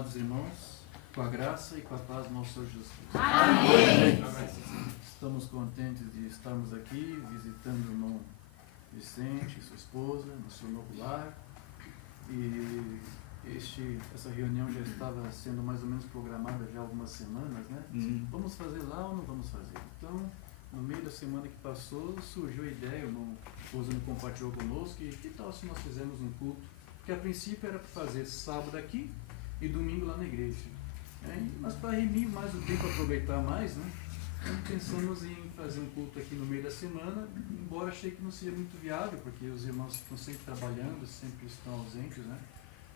amados irmãos, com a graça e com a paz do nosso Senhor Jesus Cristo. Amém. Estamos contentes de estarmos aqui visitando o irmão Vicente e sua esposa no seu novo lar. E essa reunião já estava sendo mais ou menos programada já há algumas semanas, né? Vamos fazer lá ou não vamos fazer? Então, no meio da semana que passou, surgiu a ideia, o irmão esposa me compartilhou conosco, e que tal se nós fizermos um culto? Porque a princípio era para fazer sábado aqui e domingo lá na igreja. Mas para remir mais o tempo, aproveitar mais, né? Então pensamos em fazer um culto aqui no meio da semana, embora achei que não seria muito viável, porque os irmãos estão sempre trabalhando, sempre estão ausentes, né?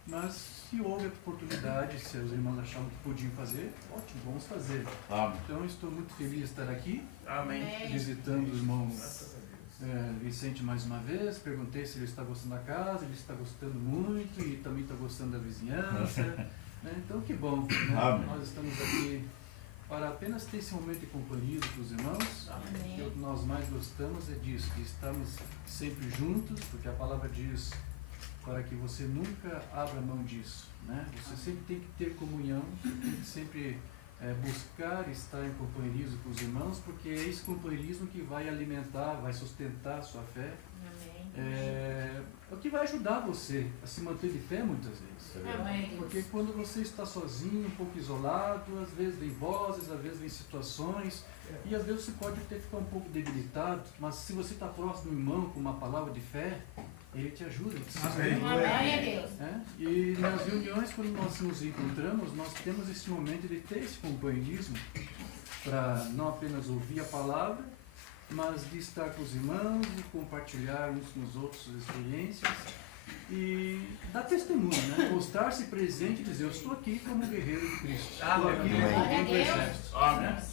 Mas se houve a oportunidade, se os irmãos achavam que podiam fazer, ótimo, vamos fazer. Amém. Então estou muito feliz de estar aqui, Amém. visitando o irmão Vicente mais uma vez. Perguntei se ele está gostando da casa, ele está gostando muito e também está gostando da vizinhança. Né? Então que bom, né? Nós estamos aqui para apenas ter esse momento de companhia com os irmãos. Amém. O que nós mais gostamos é disso, de estarmos sempre juntos, porque a palavra diz para que você nunca abra mão disso, né? Você sempre tem que ter comunhão, você tem que sempre buscar estar em companheirismo com os irmãos, porque é esse companheirismo que vai alimentar, vai sustentar a sua fé. Amém. É o que vai ajudar você a se manter de pé muitas vezes. Amém. Porque quando você está sozinho, um pouco isolado, às vezes vem vozes, às vezes vem situações, e às vezes você pode até ficar um pouco debilitado, mas se você está próximo do irmão com uma palavra de fé, ele te ajuda. Glória a Deus. E nas reuniões, quando nós nos encontramos, nós temos esse momento de ter esse companheirismo, para não apenas ouvir a palavra, mas de estar com os irmãos e compartilhar uns com os outros suas experiências e dar testemunho, né? Mostrar-se presente e dizer: eu estou aqui como guerreiro de Cristo, estou aqui como do exército. Né?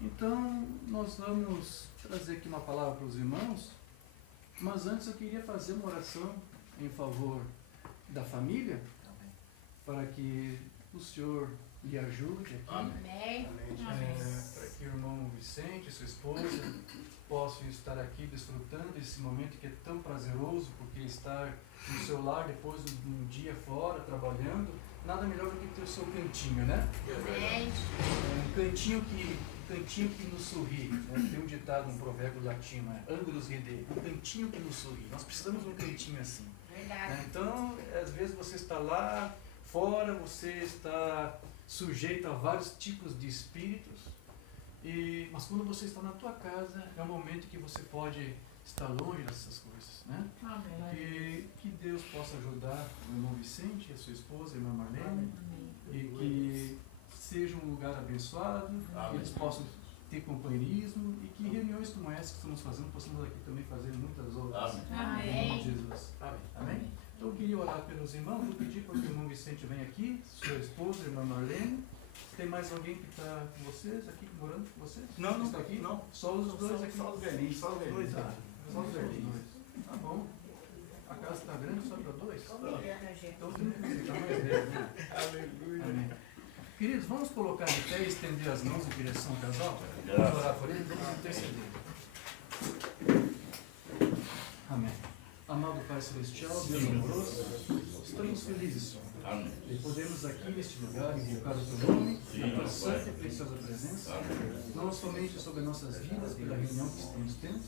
Então, nós vamos trazer aqui uma palavra para os irmãos, mas antes eu queria fazer uma oração em favor da família, para que o Senhor lhe ajude aqui. Amém. Para que o irmão Vicente e sua esposa possam estar aqui desfrutando desse momento que é tão prazeroso, porque estar no seu lar depois de um dia fora, trabalhando, nada melhor do que ter o seu cantinho, né? Amém. Um cantinho que nos sorri. Né? Tem um ditado, um provérbio latino, Angelus Ride, um cantinho que nos sorri. Nós precisamos de um cantinho assim. Verdade. Então, às vezes você está lá fora, você está sujeito a vários tipos de espíritos, mas quando você está na tua casa, é um momento que você pode estar longe dessas coisas, né? Amém. Que Deus possa ajudar o irmão Vicente, a sua esposa, a irmã Marlene, e que seja um lugar abençoado, que eles possam ter companheirismo e que reuniões como essa que estamos fazendo, possamos aqui também fazer muitas outras. Amém. Em nome de Jesus. Amém? Então eu queria orar pelos irmãos, vou pedir para que o irmão Vicente venha aqui, sua esposa, a irmã Marlene. Tem mais alguém que está com vocês, aqui morando com vocês? Não está aqui? não. Só os dois aqui? Só os velhinhos. Só os velhinhos. Só os velhinhos. Tá bom. A casa está grande só para dois? Então temos que visitar mais 10, né? Aleluia. Amém. Queridos, vamos colocar de pé e estender as mãos em direção ao casal? Vamos orar por eles, vamos interceder. Amém. Amado Pai Celestial, Deus amoroso, estamos felizes, Senhor. Amém. E podemos aqui neste lugar invocar o Teu nome, a Tua santa e preciosa presença, não somente sobre nossas vidas, pela reunião que estamos tendo,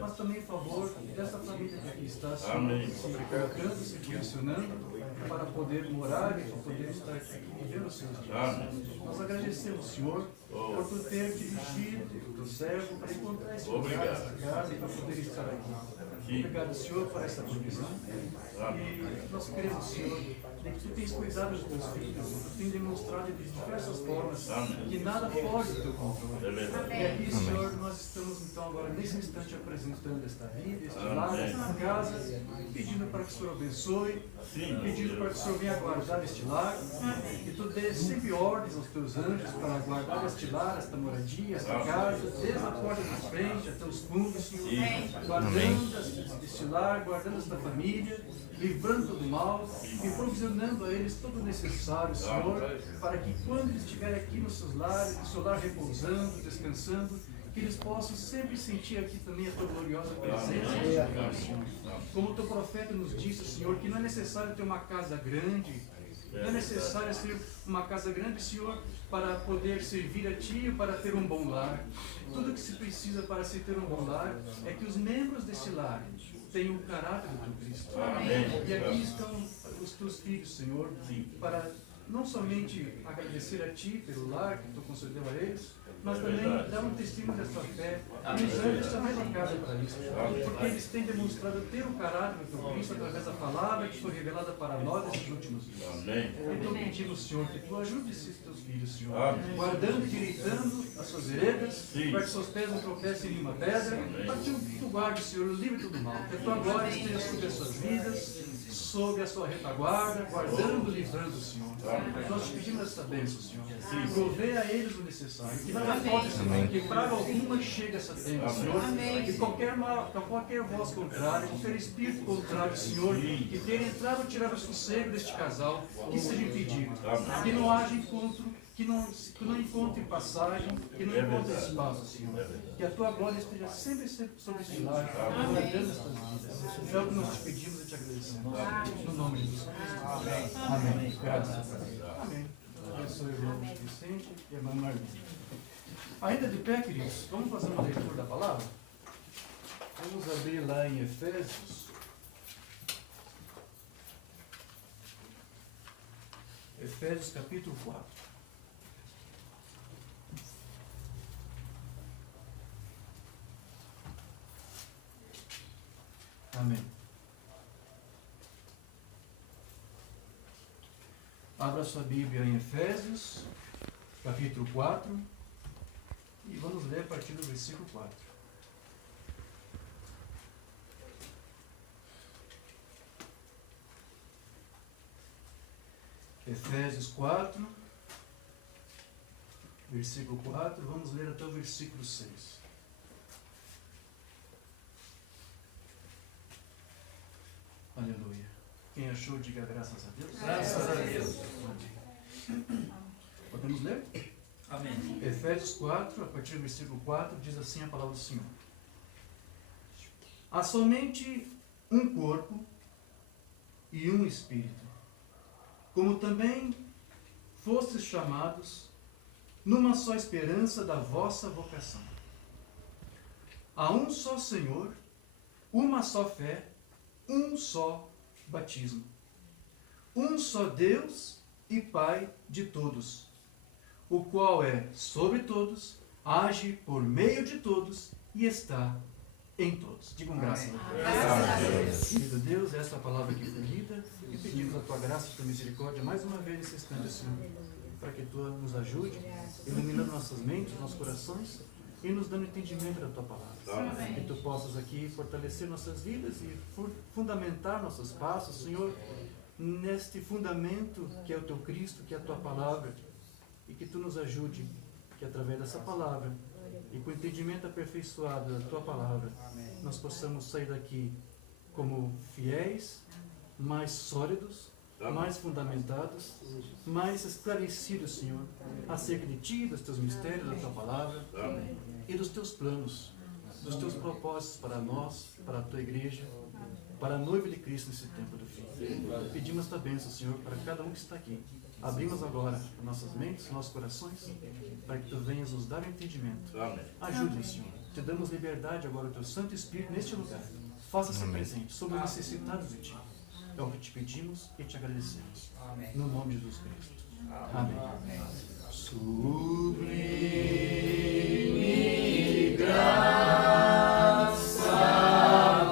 mas também em favor dessa família que aqui está, Senhor, se colocando, se posicionando, para poder morar e para poder estar aqui vivendo os seus dias. Nós agradecemos, Senhor, por Tu ter dirigido o teu servo para encontrar esse lugar, essa casa e para poder estar aqui. Obrigado, Senhor, por essa provisão. E nós queremos, Senhor, que Tu tens cuidado dos teus filhos, Tu tens demonstrado de diversas formas que nada foge do teu controle. E aqui, Senhor, nós estamos então agora nesse instante apresentando esta vida, este lar, esta casa, pedindo para que o Senhor abençoe, pedindo para que o Senhor venha guardar este lar, que Tu dê sempre ordens aos teus anjos para guardar este lar, esta moradia, esta casa, desde a porta da frente até os fundos, Senhor, guardando este lar, guardando esta família, livrando do mal e provisionando a eles todo o necessário, Senhor, para que quando eles estiverem aqui nos seus lares, no seu lar repousando, descansando, que eles possam sempre sentir aqui também a tua gloriosa presença, Senhor. Como o teu profeta nos disse, Senhor, que não é necessário ter uma casa grande, Não é necessário ser uma casa grande, Senhor, para poder servir a Ti e para ter um bom lar. Tudo que se precisa para se ter um bom lar é que os membros desse lar tenham o caráter do Teu Cristo. E aqui estão os Teus filhos, Senhor, para não somente agradecer a Ti pelo lar que Tu concedeu a eles, mas também dar um testemunho da sua fé e usando esta mesma casa para isso. Porque eles têm demonstrado ter o caráter do Teu Cristo através da palavra que foi revelada para nós nesses últimos dias. Então pedimos, Senhor, que Tu ajude esses Teus filhos, Senhor, guardando e direitando as suas veredas, para que seus pés não tropecem em nenhuma pedra, para que Tu guarde, Senhor, livre do mal. Que a Tua glória esteja sobre as suas vidas, sob a sua retaguarda, guardando e livrando, Senhor. Nós te pedimos essa bênção, Senhor. Provê a eles o necessário. Que nada pode, Senhor, que praga alguma chegue essa terra, Senhor. Que qualquer voz contrária, qualquer espírito contrário, Senhor, que tenha entrado ou tirado o sossego deste casal, que seja impedido. Que não haja encontro, que não encontre passagem, que não encontre espaço, Senhor. Que a Tua glória esteja sempre sobre este lar, guardando estas vidas. É o que nós te pedimos e te agradecemos. No nome de Jesus. Amém. Graças a Deus. Amém. Abençoe o irmão Vicente e a irmã Marlene. Ainda de pé, queridos, vamos fazer uma leitura da palavra? Vamos abrir lá em Efésios. Efésios capítulo 4. Amém. Abra sua Bíblia em Efésios, capítulo 4, e vamos ler a partir do versículo 4. Efésios 4, versículo 4, vamos ler até o versículo 6. Aleluia. Quem achou, diga graças a Deus. Graças a Deus. Podemos ler? Amém. Efésios 4, a partir do versículo 4, diz assim a palavra do Senhor. Há somente um corpo e um espírito, como também fostes chamados numa só esperança da vossa vocação. Há um só Senhor, uma só fé, um só batismo. Um só Deus e Pai de todos, o qual é sobre todos, age por meio de todos e está em todos. Digam graças a Deus. Graças a Deus. Querido Deus, esta palavra aqui foi lida e pedimos a Tua graça e a Tua misericórdia mais uma vez nesse instante, Senhor, para que Tu nos ajude, iluminando nossas mentes, nossos corações e nos dando entendimento da Tua palavra. Que Tu possas aqui fortalecer nossas vidas e fundamentar nossos passos, Senhor, neste fundamento que é o Teu Cristo, que é a Tua palavra, e que Tu nos ajude, que através dessa palavra e com o entendimento aperfeiçoado da Tua palavra, nós possamos sair daqui como fiéis, mais sólidos, mais fundamentados, mais esclarecidos, Senhor, acerca de Ti, dos Teus mistérios, da Tua palavra e dos Teus planos, dos Teus propósitos para nós, para a Tua igreja, para a noiva de Cristo nesse tempo do fim. Pedimos esta bênção, Senhor, para cada um que está aqui. Abrimos agora nossas mentes, nossos corações, para que Tu venhas nos dar o entendimento. Ajude-nos, Senhor. Te damos liberdade agora, o Teu Santo Espírito neste lugar. Faça-se presente, somos necessitados de Ti. É o que te pedimos e te agradecemos. No nome de Jesus Cristo. Amém. Sublime graça,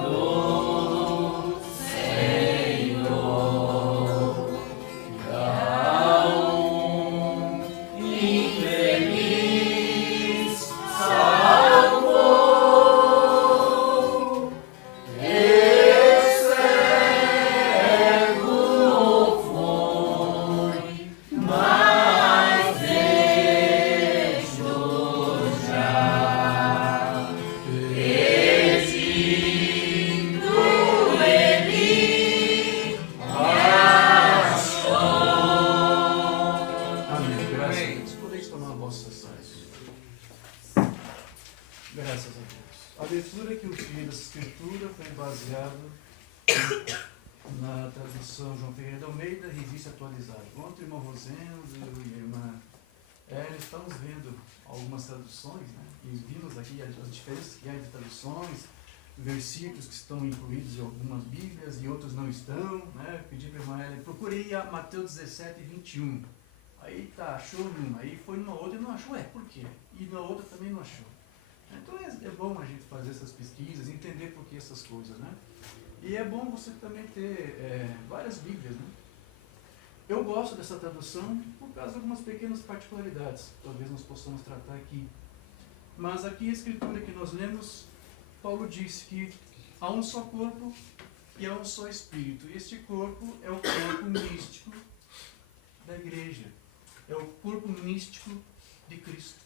dom, Senhor, dá infeliz salvou, cego foi, mas deixou já. Pedindo ele achou. Amém. Graças a Deus. Podeis tomar a vossa assento. Graças a Deus. A leitura que eu fiz dessa escritura foi baseada na tradução João Ferreira de Almeida, Revista Atualizada. Ontem o irmão Rosendo e a irmã Ellen estamos vendo algumas traduções, né? E vimos aqui as diferenças que há de traduções, versículos que estão incluídos em algumas bíblias e outros não estão, né? Pedi para a irmã Ellen, procurei a Mateus 17, 21. Aí tá, achou numa, aí foi numa outra e não achou, por quê? E na outra também não achou. Então é bom a gente fazer essas pesquisas, entender por que essas coisas, né? E é bom você também ter várias bíblias, né? Eu gosto dessa tradução por causa de algumas pequenas particularidades, talvez nós possamos tratar aqui. Mas aqui a escritura que nós lemos, Paulo disse que há um só corpo e há um só espírito. E este corpo é o corpo místico da igreja. É o corpo místico de Cristo,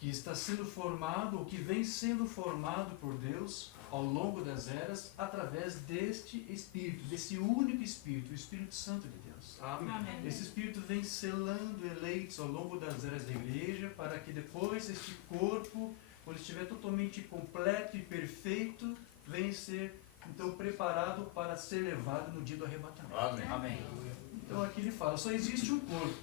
que está sendo formado, ou que vem sendo formado por Deus ao longo das eras, através deste Espírito, desse único Espírito, o Espírito Santo de Deus. Amém. Esse Espírito vem selando eleitos ao longo das eras da igreja, para que depois este corpo, quando estiver totalmente completo e perfeito, venha ser então preparado para ser levado no dia do arrebatamento. Amém. Amém. Então aqui ele fala, só existe um corpo,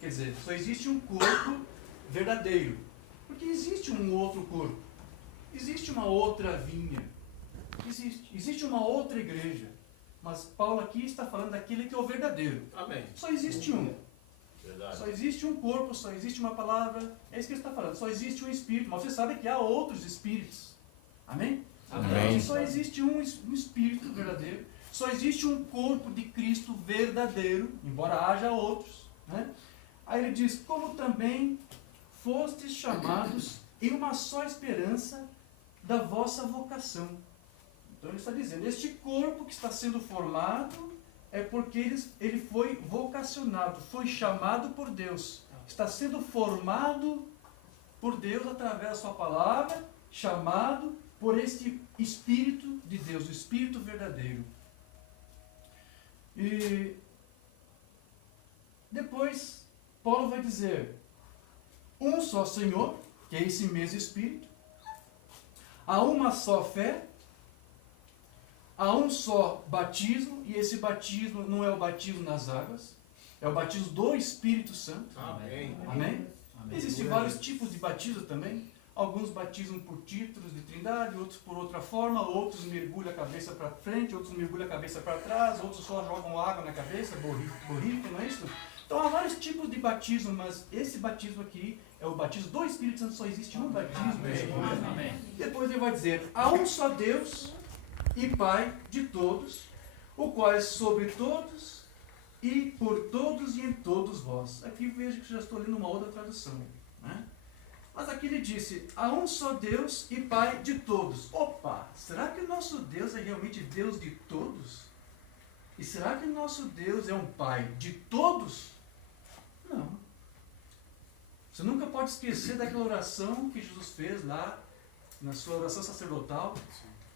quer dizer, só existe um corpo verdadeiro, porque existe um outro corpo, existe uma outra vinha, existe uma outra igreja, mas Paulo aqui está falando daquele que é o verdadeiro. Amém. Só existe um. Verdade. Só existe um corpo, só existe uma palavra, é isso que ele está falando, só existe um espírito, mas você sabe que há outros espíritos. Amém? Amém. Só existe um espírito verdadeiro, só existe um corpo de Cristo verdadeiro, embora haja outros, né? Aí ele diz, como também fostes chamados em uma só esperança da vossa vocação. Então ele está dizendo, este corpo que está sendo formado é porque ele foi vocacionado, foi chamado por Deus, está sendo formado por Deus através da sua palavra, chamado por este Espírito de Deus, o Espírito verdadeiro. E depois Paulo vai dizer, um só Senhor, que é esse mesmo Espírito, há uma só fé, há um só batismo, e esse batismo não é o batismo nas águas, é o batismo do Espírito Santo. Amém. Amém? Amém. Existem vários tipos de batismo também. Alguns batizam por títulos de trindade, outros por outra forma, outros mergulham a cabeça para frente, outros mergulham a cabeça para trás, outros só jogam água na cabeça, borrico, não é isso? Então há vários tipos de batismo, mas esse batismo aqui é o batismo do Espírito Santo, só existe um batismo. Amém. Depois ele vai dizer, há um só Deus e Pai de todos, o qual é sobre todos e por todos e em todos vós. Aqui vejo que já estou lendo uma outra tradução, né? Mas aqui ele disse, há um só Deus e Pai de todos. Opa, será que o nosso Deus é realmente Deus de todos? E será que o nosso Deus é um Pai de todos? Não. Você nunca pode esquecer daquela oração que Jesus fez lá, na sua oração sacerdotal,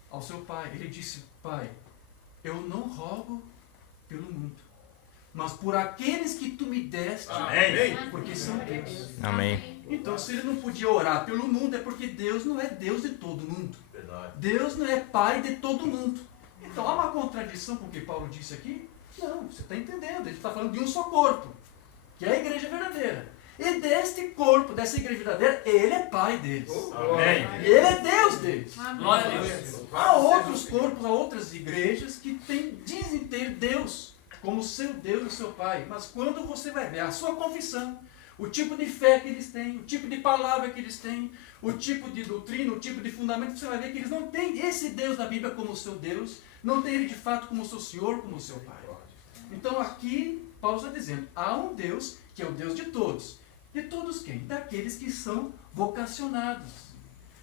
ao seu Pai. Ele disse, Pai, eu não rogo pelo mundo, mas por aqueles que tu me deste, Amém. porque são teus. Amém. Então, se ele não podia orar pelo mundo, é porque Deus não é Deus de todo mundo. Verdade. Deus não é Pai de todo mundo. Então, há uma contradição com o que Paulo disse aqui? Não, você está entendendo. Ele está falando de um só corpo, que é a igreja verdadeira. E deste corpo, dessa igreja verdadeira, ele é Pai deles. Amém. E ele é Deus deles. Glória a Deus. Há outros corpos, há outras igrejas que dizem ter Deus como seu Deus e seu Pai. Mas quando você vai ver a sua confissão, o tipo de fé que eles têm, o tipo de palavra que eles têm, o tipo de doutrina, o tipo de fundamento, você vai ver que eles não têm esse Deus da Bíblia como seu Deus, não têm ele de fato como seu Senhor, como seu Pai. Então aqui, Paulo está dizendo, há um Deus que é o Deus de todos. De todos quem? Daqueles que são vocacionados,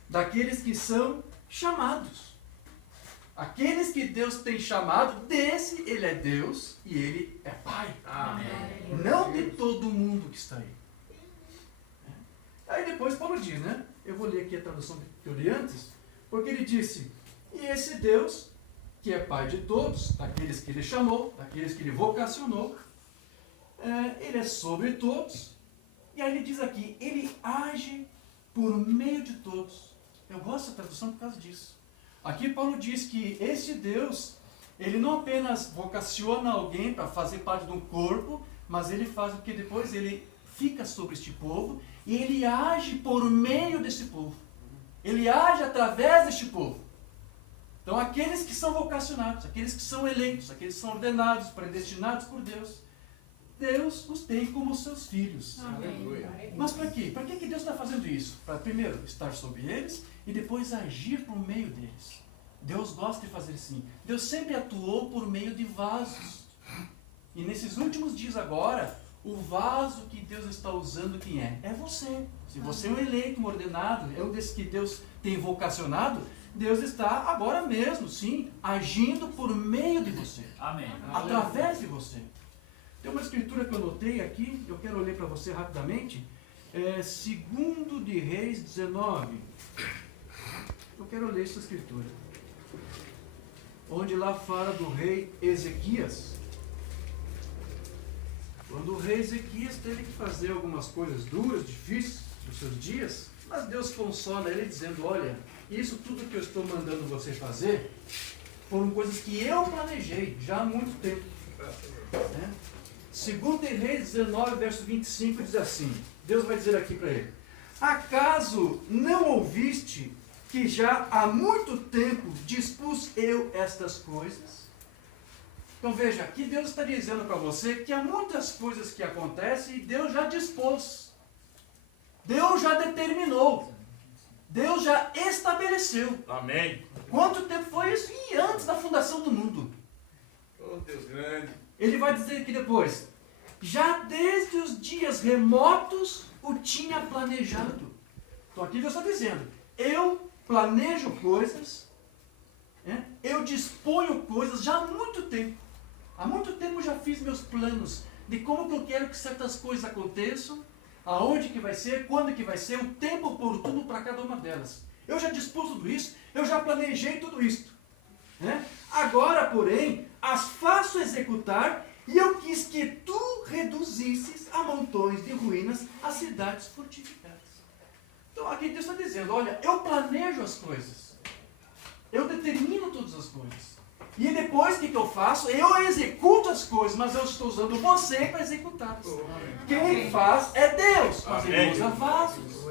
daqueles que são chamados. Aqueles que Deus tem chamado, desse ele é Deus e ele é Pai. Amém. Não de todo mundo que está aí. Aí depois Paulo diz, né? Eu vou ler aqui a tradução que eu li antes, porque ele disse, e esse Deus, que é Pai de todos, daqueles que ele chamou, daqueles que ele vocacionou, ele é sobre todos, e aí ele diz aqui, ele age por meio de todos. Eu gosto da tradução por causa disso. Aqui Paulo diz que esse Deus, ele não apenas vocaciona alguém para fazer parte de um corpo, mas ele faz o que depois ele fica sobre este povo e ele age por meio desse povo. Ele age através deste povo. Então, aqueles que são vocacionados, aqueles que são eleitos, aqueles que são ordenados, predestinados por Deus, Deus os tem como seus filhos. Aleluia. Mas para quê? Para que Deus está fazendo isso? Para primeiro estar sobre eles e depois agir por meio deles. Deus gosta de fazer assim. Deus sempre atuou por meio de vasos. E nesses últimos dias agora, o vaso que Deus está usando quem é? É você. Se você é um eleito, um ordenado, é um desses que Deus tem vocacionado, Deus está agora mesmo, sim, agindo por meio de você. Amém. Através de você. Tem uma escritura que eu notei aqui, eu quero ler para você rapidamente. É 2 de Reis 19. Eu quero ler essa escritura. Onde lá fala do rei Ezequias. Quando o rei Ezequias teve que fazer algumas coisas duras, difíceis nos seus dias, mas Deus consola ele dizendo, olha, isso tudo que eu estou mandando você fazer foram coisas que eu planejei já há muito tempo. 2 Reis 19, verso 25 diz assim, Deus vai dizer aqui para ele, acaso não ouviste que já há muito tempo dispus eu estas coisas? Então veja, aqui Deus está dizendo para você que há muitas coisas que acontecem e Deus já dispôs. Deus já determinou. Deus já estabeleceu. Amém. Quanto tempo foi isso? E antes da fundação do mundo. Oh, Deus grande. Ele vai dizer aqui depois, já desde os dias remotos o tinha planejado. Então aqui Deus está dizendo, eu planejo coisas, eu disponho coisas já há muito tempo. Há muito tempo eu já fiz meus planos de como que eu quero que certas coisas aconteçam, aonde que vai ser, quando que vai ser, o tempo oportuno para cada uma delas. Eu já dispus tudo isso, eu já planejei tudo isso. Agora, porém, as faço executar e eu quis que tu reduzisses a montões de ruínas as cidades fortificadas. Então aqui Deus está dizendo, olha, eu planejo as coisas. Eu determino todas as coisas. E depois o que eu faço? Eu executo as coisas, mas eu estou usando você para executá-las. Quem faz é Deus, mas Ele usa vasos.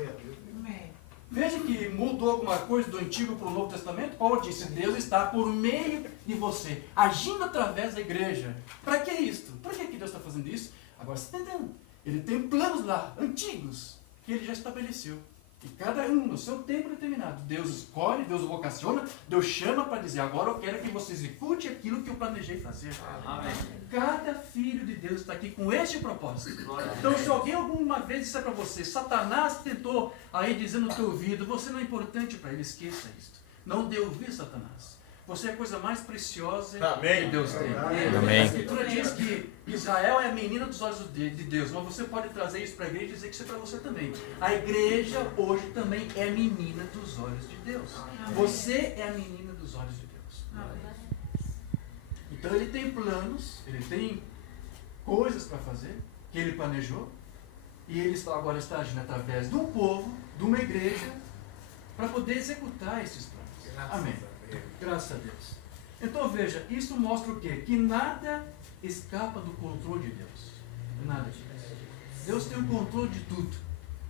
Veja que mudou alguma coisa do Antigo para o Novo Testamento. Paulo disse, Deus está por meio de você, agindo através da igreja. Para que isso? Por que Deus está fazendo isso? Agora você está entendendo. Ele tem planos lá, antigos, que Ele já estabeleceu. E cada um no seu tempo determinado. Deus escolhe, Deus o vocaciona, Deus chama para dizer, agora eu quero que você execute aquilo que eu planejei fazer. Amém. Cada filho de Deus está aqui com este propósito. Então se alguém alguma vez disser para você, Satanás tentou aí dizer no teu ouvido, você não é importante para ele, esqueça isso. Não dê ouvido a Satanás. Você é a coisa mais preciosa que Deus tem. Amém. A Escritura diz que Israel é a menina dos olhos de Deus, mas você pode trazer isso para a igreja e dizer que isso é para você também. A igreja hoje também é a menina dos olhos de Deus. Você é a menina dos olhos de Deus. Então ele tem planos, ele tem coisas para fazer, que ele planejou, e ele agora está agindo através de um povo, de uma igreja, para poder executar esses planos. Amém. Graças a Deus. Então veja, isso mostra o quê? Que nada escapa do controle de Deus. Nada disso. Deus tem o controle de tudo.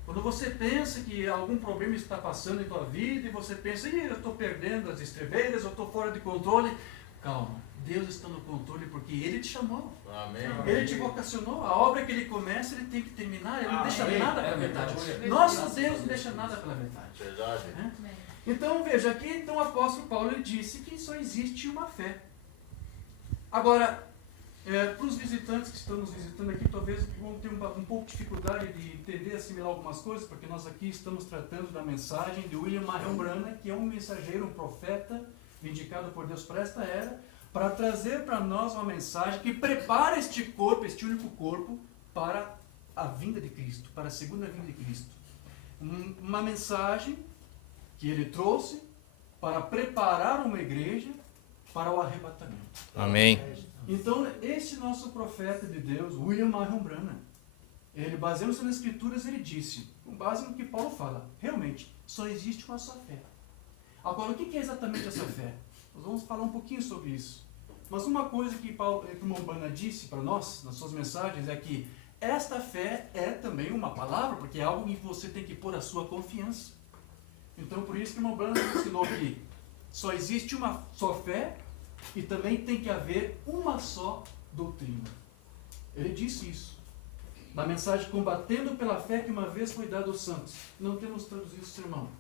Quando você pensa que algum problema está passando em tua vida e você pensa, eu estou perdendo as estribeiras, eu estou fora de controle, calma. Deus está no controle porque Ele te chamou. Amém. Ele te vocacionou. A obra que Ele começa, Ele tem que terminar. Ele não deixa Amém. nada pela metade. Nosso Deus não deixa nada pela metade. Verdade. Então, veja, aqui então, o apóstolo Paulo ele disse que só existe uma fé. Agora, para os visitantes que estão nos visitando aqui, talvez vão ter um pouco de dificuldade de entender e assimilar algumas coisas, porque nós aqui estamos tratando da mensagem de William Marion Branham, que é um mensageiro, um profeta, indicado por Deus para esta era, para trazer para nós uma mensagem que prepara este corpo, este único corpo, para a vinda de Cristo, para a segunda vinda de Cristo. Uma mensagem que ele trouxe para preparar uma igreja para o arrebatamento. Amém. Então, este nosso profeta de Deus, William Marion Branham, ele, baseando-se nas Escrituras, ele disse, com base no que Paulo fala, realmente, só existe uma só fé. Agora, o que é exatamente essa fé? Nós vamos falar um pouquinho sobre isso. Mas uma coisa que o irmão Bana disse para nós, nas suas mensagens, é que esta fé é também uma palavra, porque é algo em que você tem que pôr a sua confiança. Então, por isso que o irmão Bana ensinou que só existe uma só fé e também tem que haver uma só doutrina. Ele disse isso. Na mensagem Combatendo pela Fé que uma vez foi dada aos santos. Não temos traduzido isso, irmão.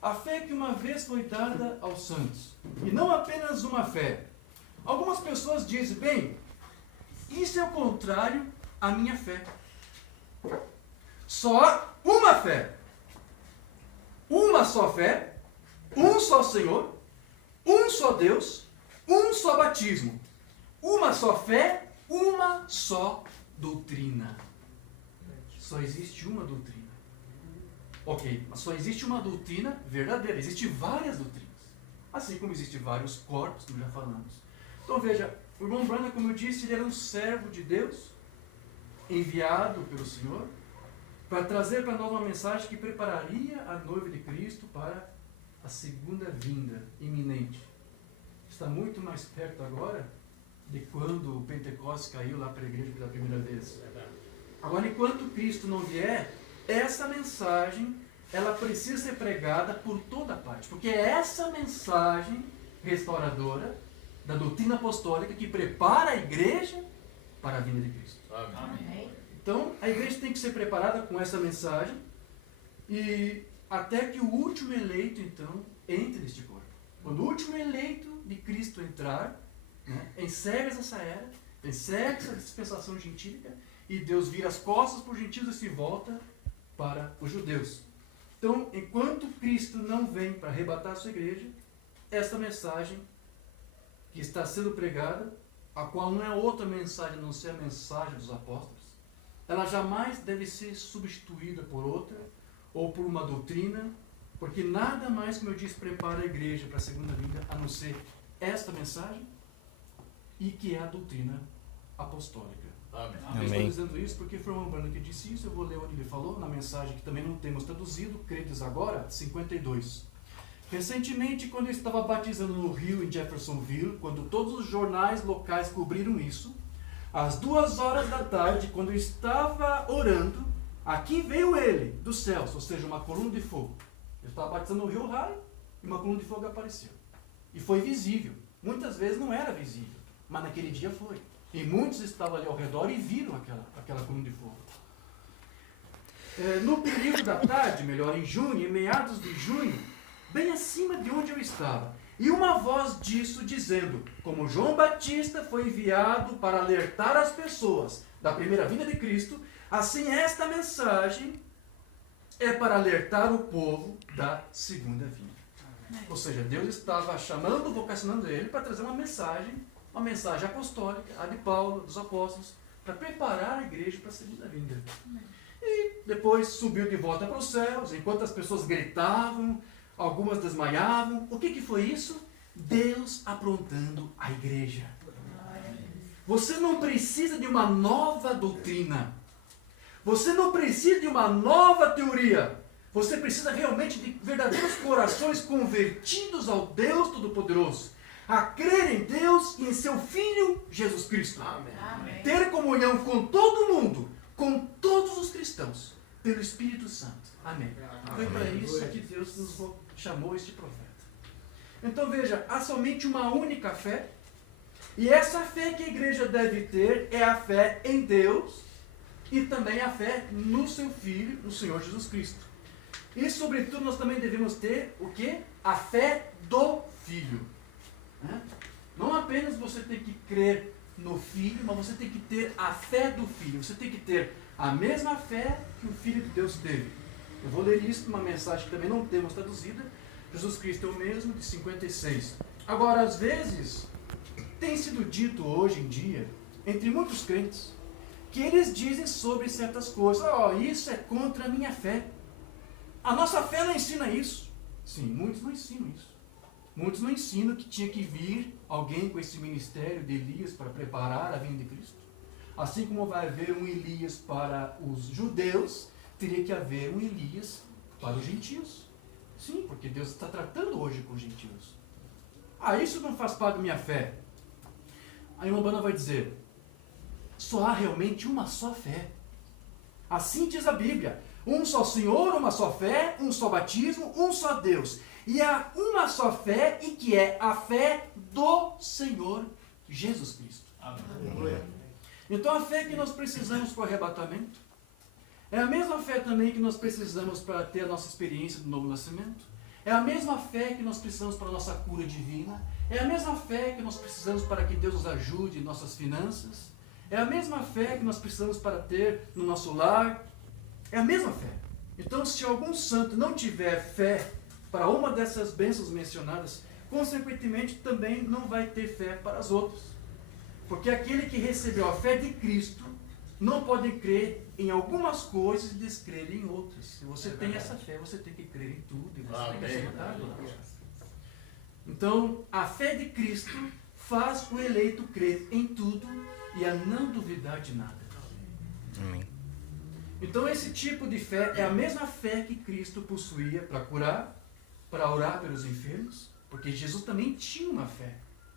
A fé que uma vez foi dada aos santos. E não apenas uma fé. Algumas pessoas dizem, bem, isso é o contrário à minha fé. Só há uma fé. Uma só fé. Um só Senhor. Um só Deus. Um só batismo. Uma só fé. Uma só doutrina. Só existe uma doutrina. Ok, mas só existe uma doutrina verdadeira. Existem várias doutrinas. Assim como existem vários corpos, como já falamos. Então veja, o irmão Branham, como eu disse, ele era um servo de Deus, enviado pelo Senhor, para trazer para nós uma mensagem que prepararia a noiva de Cristo para a segunda vinda iminente. Está muito mais perto agora de quando o Pentecostes caiu lá para a igreja pela primeira vez. Agora, enquanto Cristo não vier, essa mensagem, ela precisa ser pregada por toda parte, porque é essa mensagem restauradora da doutrina apostólica que prepara a igreja para a vinda de Cristo. Amém. Então, a igreja tem que ser preparada com essa mensagem e até que o último eleito, então, entre neste corpo. Quando o último eleito de Cristo entrar, né, encerra essa era, encerra essa dispensação gentílica e Deus vira as costas para os gentios e se volta para os judeus. Então, enquanto Cristo não vem para arrebatar a sua igreja, essa mensagem que está sendo pregada, a qual não é outra mensagem a não ser a mensagem dos apóstolos, ela jamais deve ser substituída por outra ou por uma doutrina, porque nada mais, como eu disse, prepara a igreja para a segunda vinda a não ser esta mensagem e que é a doutrina apostólica. Amém. Eu estou dizendo isso porque foi o irmão Branham que disse isso. Eu vou ler onde ele falou, na mensagem que também não temos traduzido, Credes Agora, 52. Recentemente, quando eu estava batizando no Rio, em Jeffersonville, quando todos os jornais locais cobriram isso, às 2h da tarde, quando eu estava orando, aqui veio ele, dos céus, ou seja, uma coluna de fogo. Eu estava batizando no Rio Raio e uma coluna de fogo apareceu. E foi visível. Muitas vezes não era visível, mas naquele dia foi. E muitos estavam ali ao redor e viram aquela coluna de fogo. No período da tarde, melhor, em junho, em meados de junho, bem acima de onde eu estava, e uma voz disso dizendo, como João Batista foi enviado para alertar as pessoas da primeira vinda de Cristo, assim esta mensagem é para alertar o povo da segunda vinda. Ou seja, Deus estava chamando, vocacionando ele para trazer uma mensagem apostólica, a de Paulo, dos apóstolos, para preparar a igreja para a segunda vinda. E depois subiu de volta para os céus, enquanto as pessoas gritavam, algumas desmaiavam. O que foi isso? Deus aprontando a igreja. Você não precisa de uma nova doutrina. Você não precisa de uma nova teoria. Você precisa realmente de verdadeiros corações convertidos ao Deus Todo-Poderoso, a crer em Deus e em seu Filho Jesus Cristo. Amém. Ter comunhão com todo mundo, com todos os cristãos, pelo Espírito Santo. Amém. Foi para isso que Deus nos chamou este profeta. Então veja, há somente uma única fé, e essa fé que a igreja deve ter é a fé em Deus e também a fé no seu Filho, no Senhor Jesus Cristo. E sobretudo nós também devemos ter o quê? A fé do Filho. Não apenas você tem que crer no Filho, mas você tem que ter a fé do Filho. Você tem que ter a mesma fé que o Filho de Deus teve. Eu vou ler isso numa mensagem que também não temos traduzida. Jesus Cristo é o mesmo, de 56. Agora, às vezes, tem sido dito hoje em dia, entre muitos crentes, que eles dizem sobre certas coisas. Isso é contra a minha fé. A nossa fé não ensina isso. Sim, muitos não ensinam isso. Muitos não ensinam que tinha que vir alguém com esse ministério de Elias para preparar a vinda de Cristo. Assim como vai haver um Elias para os judeus, teria que haver um Elias para os gentios. Sim, porque Deus está tratando hoje com os gentios. Isso não faz parte da minha fé. Aí o Umbanda vai dizer, só há realmente uma só fé. Assim diz a Bíblia. Um só Senhor, uma só fé, um só batismo, um só Deus. E há uma só fé, e que é a fé do Senhor Jesus Cristo. Amém. Então a fé que nós precisamos para o arrebatamento é a mesma fé também que nós precisamos para ter a nossa experiência do novo nascimento. É a mesma fé que nós precisamos para a nossa cura divina. É a mesma fé que nós precisamos para que Deus nos ajude em nossas finanças. É a mesma fé que nós precisamos para ter no nosso lar. É a mesma fé. Então, se algum santo não tiver fé para uma dessas bênçãos mencionadas, consequentemente também não vai ter fé para as outras. Porque aquele que recebeu a fé de Cristo não pode crer em algumas coisas e descrer em outras. Se você tem essa fé, você tem que crer em tudo. E você tem que aceitar. Então, a fé de Cristo faz o eleito crer em tudo e a não duvidar de nada. Amém. Então, esse tipo de fé é a mesma fé que Cristo possuía para curar, para orar pelos enfermos, porque Jesus também tinha uma fé.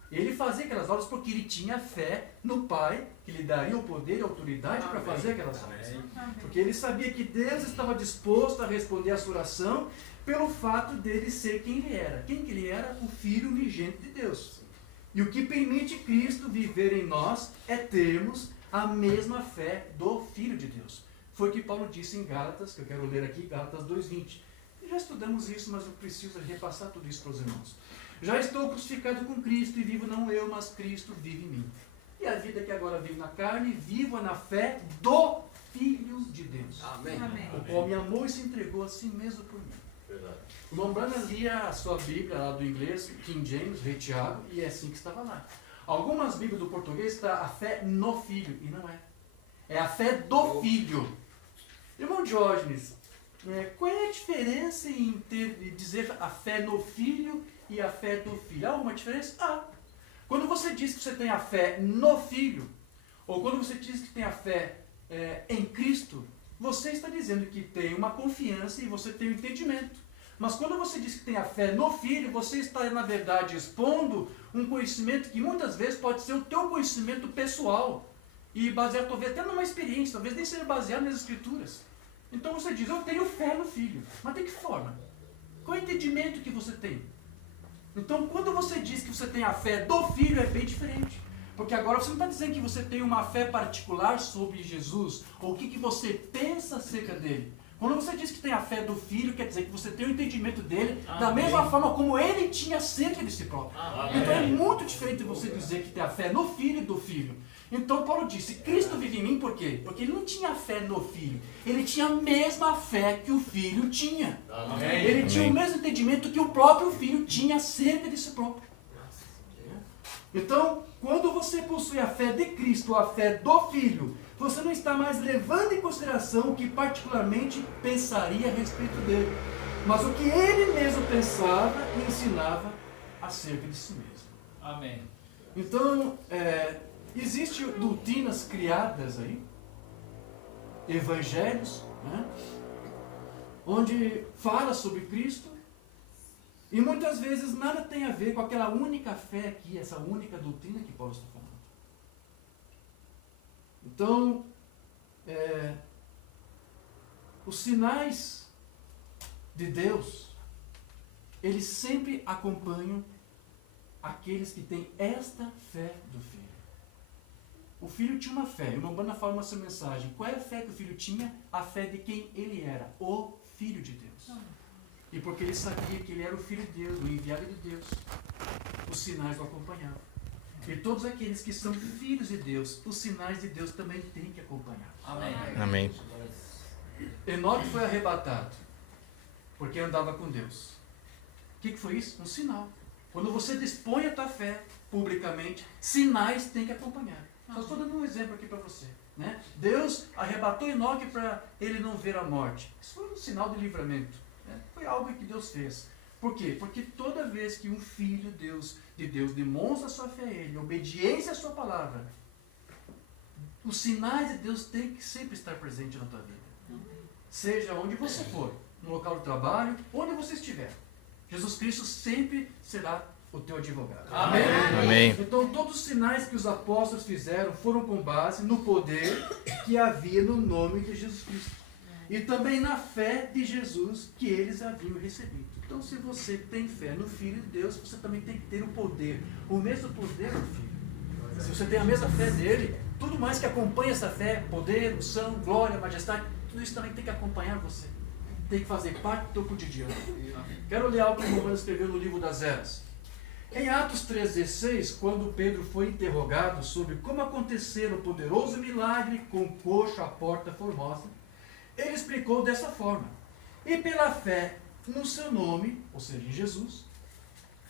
Ele fazia aquelas obras porque ele tinha fé no Pai, que lhe daria o poder e a autoridade para fazer aquelas obras. Porque ele sabia que Deus estava disposto a responder a sua oração pelo fato dele ser quem ele era. Quem que ele era? O Filho unigênito de Deus. E o que permite Cristo viver em nós é termos a mesma fé do Filho de Deus. Foi o que Paulo disse em Gálatas, que eu quero ler aqui, Gálatas 2:20. Já estudamos isso, mas eu preciso repassar tudo isso para os irmãos. Já estou crucificado com Cristo e vivo não eu, mas Cristo vive em mim. E a vida que agora vivo na carne, vivo na fé do Filho de Deus. Amém. O qual me amou e se entregou a si mesmo por mim. Verdade. O Lombrana lia a sua Bíblia lá do inglês, King James, Rei Tiago, e é assim que estava lá. Algumas Bíblias do português está a fé no Filho, e não é. É a fé do Filho. Irmão Diógenes, qual é a diferença em dizer a fé no Filho e a fé do Filho? Há alguma diferença? Quando você diz que você tem a fé no Filho, ou quando você diz que tem a fé em Cristo, você está dizendo que tem uma confiança e você tem um entendimento. Mas quando você diz que tem a fé no Filho, você está, na verdade, expondo um conhecimento que muitas vezes pode ser o teu conhecimento pessoal e baseado talvez até numa experiência, talvez nem seja baseado nas Escrituras. Então você diz, eu tenho fé no Filho. Mas de que forma? Qual é o entendimento que você tem? Então, quando você diz que você tem a fé do Filho, é bem diferente. Porque agora você não está dizendo que você tem uma fé particular sobre Jesus, ou o que você pensa acerca dele. Quando você diz que tem a fé do Filho, quer dizer que você tem o entendimento dele da mesma forma como ele tinha acerca de si próprio. Então é muito diferente você dizer que tem a fé no Filho e do Filho. Então Paulo disse, Cristo vive em mim por quê? Porque ele não tinha fé no Filho. Ele tinha a mesma fé que o Filho tinha. Amém. Ele tinha o mesmo entendimento que o próprio Filho tinha acerca de si próprio. Então, quando você possui a fé de Cristo, a fé do Filho, você não está mais levando em consideração o que particularmente pensaria a respeito dele, mas o que ele mesmo pensava e ensinava acerca de si mesmo. Amém. Então, existem doutrinas criadas aí, evangelhos, né, onde fala sobre Cristo, e muitas vezes nada tem a ver com aquela única fé aqui, essa única doutrina que Paulo está falando. Então, os sinais de Deus, eles sempre acompanham aqueles que têm esta fé do Filho. O Filho tinha uma fé, e o Umbanda fala nessa mensagem, qual é a fé que o Filho tinha? A fé de quem ele era, o Filho de Deus. E porque ele sabia que ele era o Filho de Deus, o enviado de Deus, os sinais o acompanhavam. E todos aqueles que são filhos de Deus, os sinais de Deus também têm que acompanhar. Amém. Amém. Enoque foi arrebatado, porque andava com Deus. O que foi isso? Um sinal. Quando você dispõe a tua fé publicamente, sinais têm que acompanhar. Só estou dando um exemplo aqui para você. Né? Deus arrebatou Enoque para ele não ver a morte. Isso foi um sinal de livramento. Né? Foi algo que Deus fez. Por quê? Porque toda vez que um filho de Deus demonstra sua fé a Ele, obediência à sua palavra, os sinais de Deus têm que sempre estar presentes na tua vida. Seja onde você for, no local de trabalho, onde você estiver. Jesus Cristo sempre será o teu advogado. Amém. Amém. Então todos os sinais que os apóstolos fizeram foram com base no poder que havia no nome de Jesus Cristo. E também na fé de Jesus que eles haviam recebido. Então se você tem fé no Filho de Deus, você também tem que ter o poder, o mesmo poder do Filho. Se você tem a mesma fé dele, tudo mais que acompanha essa fé, poder, unção, glória, majestade, tudo isso também tem que acompanhar você. Tem que fazer parte do teu cotidiano. Quero ler algo que o Romano escreveu no livro das Eras. Em Atos 3,16, quando Pedro foi interrogado sobre como acontecera o poderoso milagre com o coxo à porta formosa, ele explicou dessa forma: e pela fé no seu nome, ou seja, em Jesus,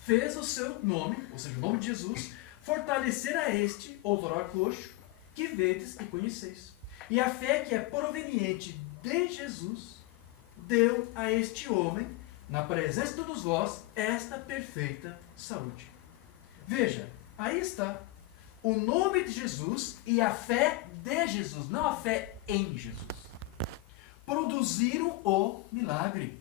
fez o seu nome, ou seja, o nome de Jesus, fortalecer a este, outrora coxo, que vedes e conheceis. E a fé que é proveniente de Jesus, deu a este homem, na presença de todos vós, esta perfeita saúde. Veja, aí está. O nome de Jesus e a fé de Jesus, não a fé em Jesus, produziram o milagre.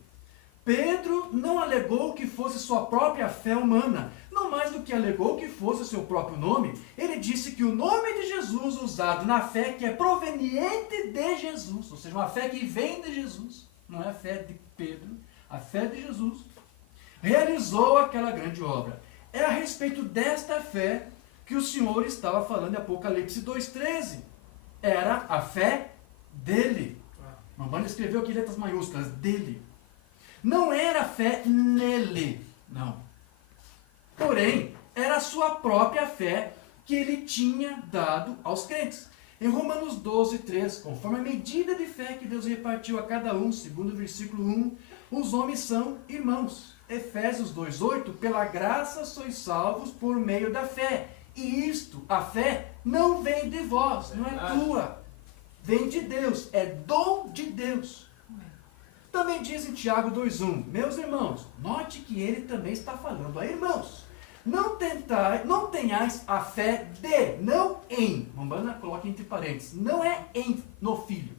Pedro não alegou que fosse sua própria fé humana, não mais do que alegou que fosse o seu próprio nome. Ele disse que o nome de Jesus usado na fé que é proveniente de Jesus, ou seja, uma fé que vem de Jesus, não é a fé de Pedro, a fé de Jesus, realizou aquela grande obra. É a respeito desta fé que o Senhor estava falando em Apocalipse 2,13. Era a fé dele. Mamãe escreveu aqui letras maiúsculas, dele. Não era fé nele, não. Porém, era a sua própria fé que ele tinha dado aos crentes. Em Romanos 12,3, conforme a medida de fé que Deus repartiu a cada um, segundo o versículo 1, os homens são irmãos. Efésios 2,8, pela graça sois salvos por meio da fé. E isto, a fé, não vem de vós, não é tua. Vem de Deus, é dom de Deus. Também diz em Tiago 2,1, meus irmãos, note que ele também está falando a irmãos. Não tenhais a fé de, não em. Mambana coloca entre parênteses, não é em, no Filho.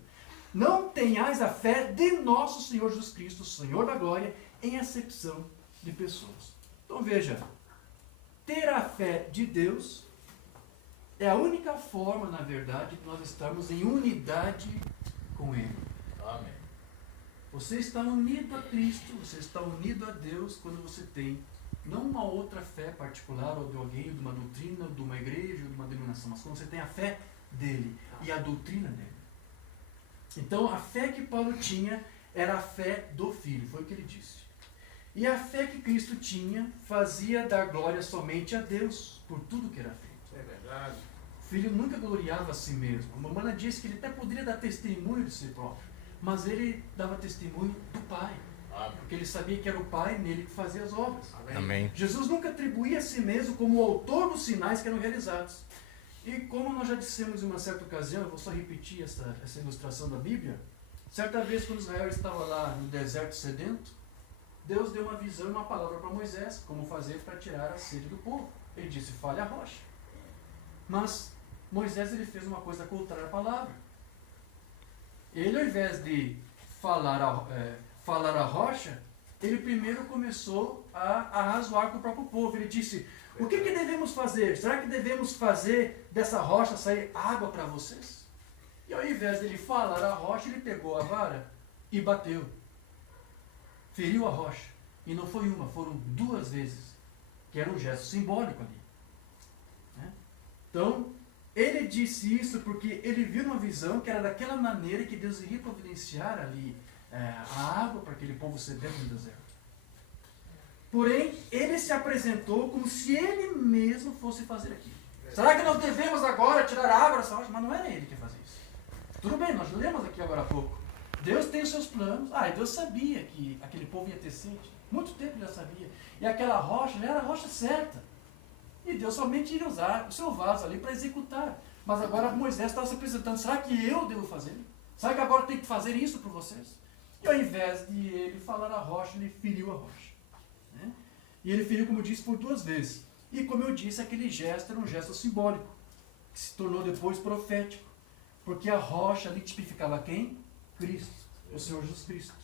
Não tenhais a fé de nosso Senhor Jesus Cristo, Senhor da glória, em acepção de pessoas. Então veja, ter a fé de Deus é a única forma, na verdade, de nós estarmos em unidade com Ele. Amém. Você está unido a Cristo, você está unido a Deus quando você tem não uma outra fé particular, ou de alguém, de uma doutrina, de uma igreja, ou de uma denominação, mas quando você tem a fé dele e a doutrina dele. Então, a fé que Paulo tinha era a fé do Filho, foi o que ele disse. E a fé que Cristo tinha fazia dar glória somente a Deus por tudo que era feito. É verdade. O Filho nunca gloriava a si mesmo. A mamãe disse que ele até poderia dar testemunho de si próprio, mas ele dava testemunho do Pai. Porque ele sabia que era o Pai nele que fazia as obras. Amém. Jesus nunca atribuía a si mesmo como o autor dos sinais que eram realizados. E como nós já dissemos em uma certa ocasião, eu vou só repetir essa ilustração da Bíblia. Certa vez, quando Israel estava lá no deserto sedento, Deus deu uma visão e uma palavra para Moisés, como fazer para tirar a sede do povo. Ele disse, fale a rocha. Mas Moisés ele fez uma coisa contrária à palavra. Ele, ao invés de falar a rocha, ele primeiro começou a arrazoar com o próprio povo. Ele disse, o que devemos fazer? Será que devemos fazer dessa rocha sair água para vocês? E ao invés dele falar a rocha, ele pegou a vara e bateu. Feriu a rocha. E não foi uma, foram 2 vezes. Que era um gesto simbólico ali. Né? Então, ele disse isso porque ele viu uma visão que era daquela maneira que Deus iria providenciar ali a água para aquele povo sedento no deserto. Porém, ele se apresentou como se ele mesmo fosse fazer aquilo. Será que nós devemos agora tirar a água dessa rocha? Mas não era ele que ia fazer isso. Tudo bem, nós lemos aqui agora há pouco. Deus tem os seus planos. E Deus sabia que aquele povo ia ter sede. Muito tempo ele já sabia. E aquela rocha era a rocha certa. E Deus somente iria usar o seu vaso ali para executar. Mas agora Moisés estava se apresentando. Será que eu devo fazer? Será que agora eu tenho que fazer isso por vocês? E ao invés de ele falar a rocha, ele feriu a rocha. Né? E ele feriu, como eu disse, por 2 vezes. E como eu disse, aquele gesto era um gesto simbólico, que se tornou depois profético. Porque a rocha ali tipificava quem? Cristo, o Senhor Jesus Cristo.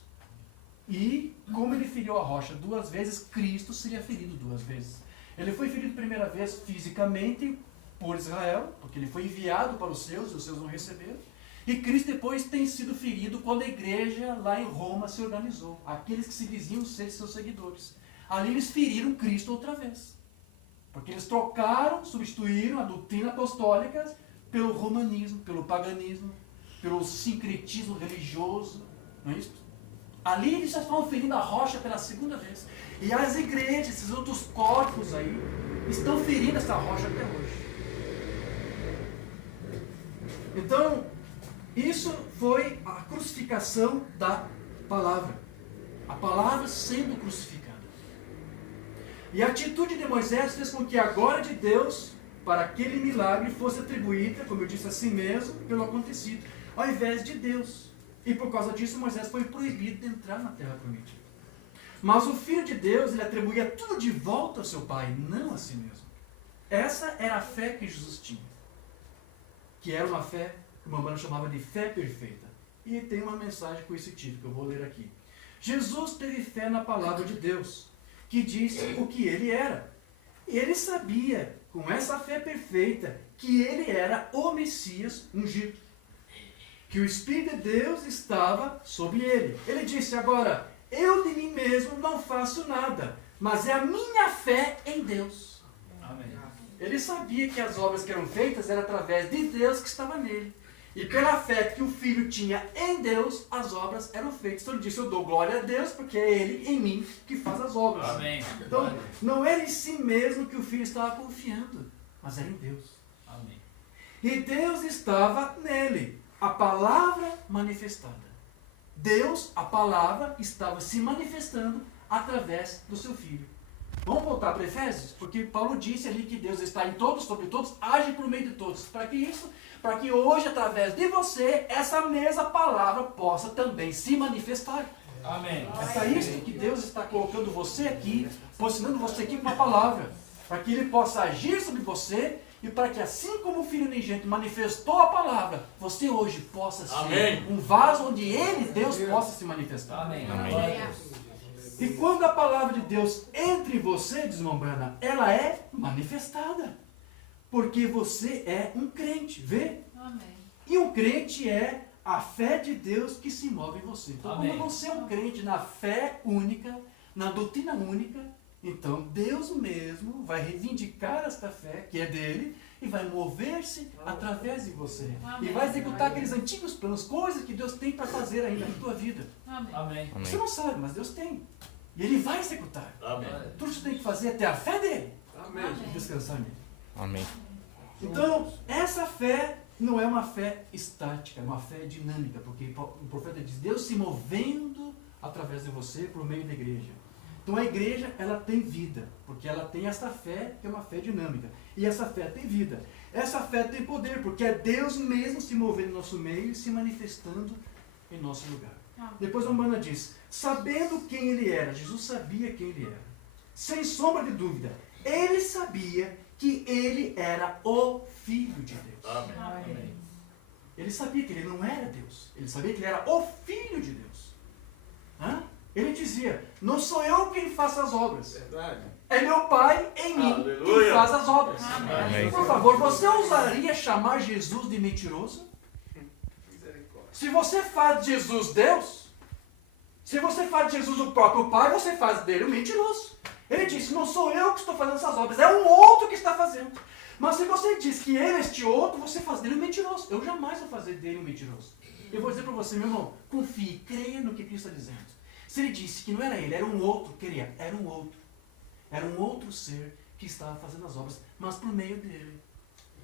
E como ele feriu a rocha 2 vezes, Cristo seria ferido 2 vezes. Ele foi ferido primeira vez fisicamente por Israel, porque ele foi enviado para os seus não receberam. E Cristo depois tem sido ferido quando a igreja lá em Roma se organizou. Aqueles que se diziam ser seus seguidores. Ali eles feriram Cristo outra vez. Porque eles trocaram, substituíram a doutrina apostólica pelo romanismo, pelo paganismo, pelo sincretismo religioso. Não é isso? Ali eles já estão ferindo a rocha pela segunda vez. E as igrejas, esses outros corpos aí, estão ferindo essa rocha até hoje. Então, isso foi a crucificação da palavra. A palavra sendo crucificada. E a atitude de Moisés fez com que a glória de Deus para aquele milagre fosse atribuída, como eu disse, a si mesmo, pelo acontecido, ao invés de Deus. E por causa disso, Moisés foi proibido de entrar na terra prometida. Mas o Filho de Deus, ele atribuía tudo de volta ao seu Pai, não a si mesmo. Essa era a fé que Jesus tinha. Que era uma fé que o Mambana chamava de fé perfeita. E tem uma mensagem com esse título, que eu vou ler aqui. Jesus teve fé na palavra de Deus, que disse o que ele era. E ele sabia, com essa fé perfeita, que ele era o Messias ungido. Que o Espírito de Deus estava sobre ele. Ele disse agora, eu de mim mesmo não faço nada, mas é a minha fé em Deus. Amém. Ele sabia que as obras que eram feitas eram através de Deus que estava nele. E pela fé que o Filho tinha em Deus, as obras eram feitas. Então ele disse, eu dou glória a Deus, porque é Ele em mim que faz as obras. Amém. Então, não era em si mesmo que o Filho estava confiando, mas era em Deus. Amém. E Deus estava nele, a palavra manifestada. Deus, a palavra, estava se manifestando através do seu Filho. Vamos voltar para Efésios? Porque Paulo disse ali que Deus está em todos, sobre todos, age por meio de todos. Para que isso? Para que hoje, através de você, essa mesma palavra possa também se manifestar. Amém. É para isso que Deus está colocando você aqui, posicionando você aqui com uma palavra. Para que Ele possa agir sobre você e para que assim como o Filho unigênito manifestou a palavra, você hoje possa ser Amém. um vaso onde Ele, Deus, possa se manifestar. Amém. E quando a palavra de Deus entra em você, diz Mombrana, ela é manifestada. Porque você é um crente, vê? Amém. E um crente é a fé de Deus que se move em você. Então, Amém. quando você é um crente na fé única, na doutrina única, então Deus mesmo vai reivindicar esta fé, que é dele, e vai mover-se através de você. Amém. E vai executar aqueles antigos planos, coisas que Deus tem para fazer ainda na tua vida. Amém. Amém. Você não sabe, mas Deus tem. E Ele vai executar. Amém. Tudo que você tem que fazer é ter a fé dele Amém. e descansar nele. Amém. Então, essa fé não é uma fé estática, é uma fé dinâmica, porque o profeta diz, Deus se movendo através de você por meio da igreja. Então a igreja, ela tem vida, porque ela tem essa fé, que é uma fé dinâmica. E essa fé tem vida. Essa fé tem poder, porque é Deus mesmo se movendo no nosso meio e se manifestando em nosso lugar. Depois a Umbanda diz, sabendo quem ele era, Jesus sabia quem ele era. Sem sombra de dúvida, ele sabia que ele era o Filho de Deus. Amém. Ele sabia que ele não era Deus. Ele sabia que ele era o Filho de Deus. Hã? Ele dizia, não sou eu quem faço as obras. Verdade. É meu Pai em mim quem Aleluia. faz as obras. Amém. Por favor, você ousaria chamar Jesus de mentiroso? Misericórdia. Se você faz de Jesus Deus, se você faz de Jesus o próprio Pai, você faz dele um mentiroso. Ele disse, não sou eu que estou fazendo essas obras, é um outro que está fazendo. Mas se você diz que ele é este outro, você faz dele um mentiroso. Eu jamais vou fazer dele um mentiroso. Eu vou dizer para você, meu irmão, confie, creia no que Cristo está dizendo. Se ele disse que não era ele, era um outro, queria, era um outro. Era um outro ser que estava fazendo as obras, mas por meio dele.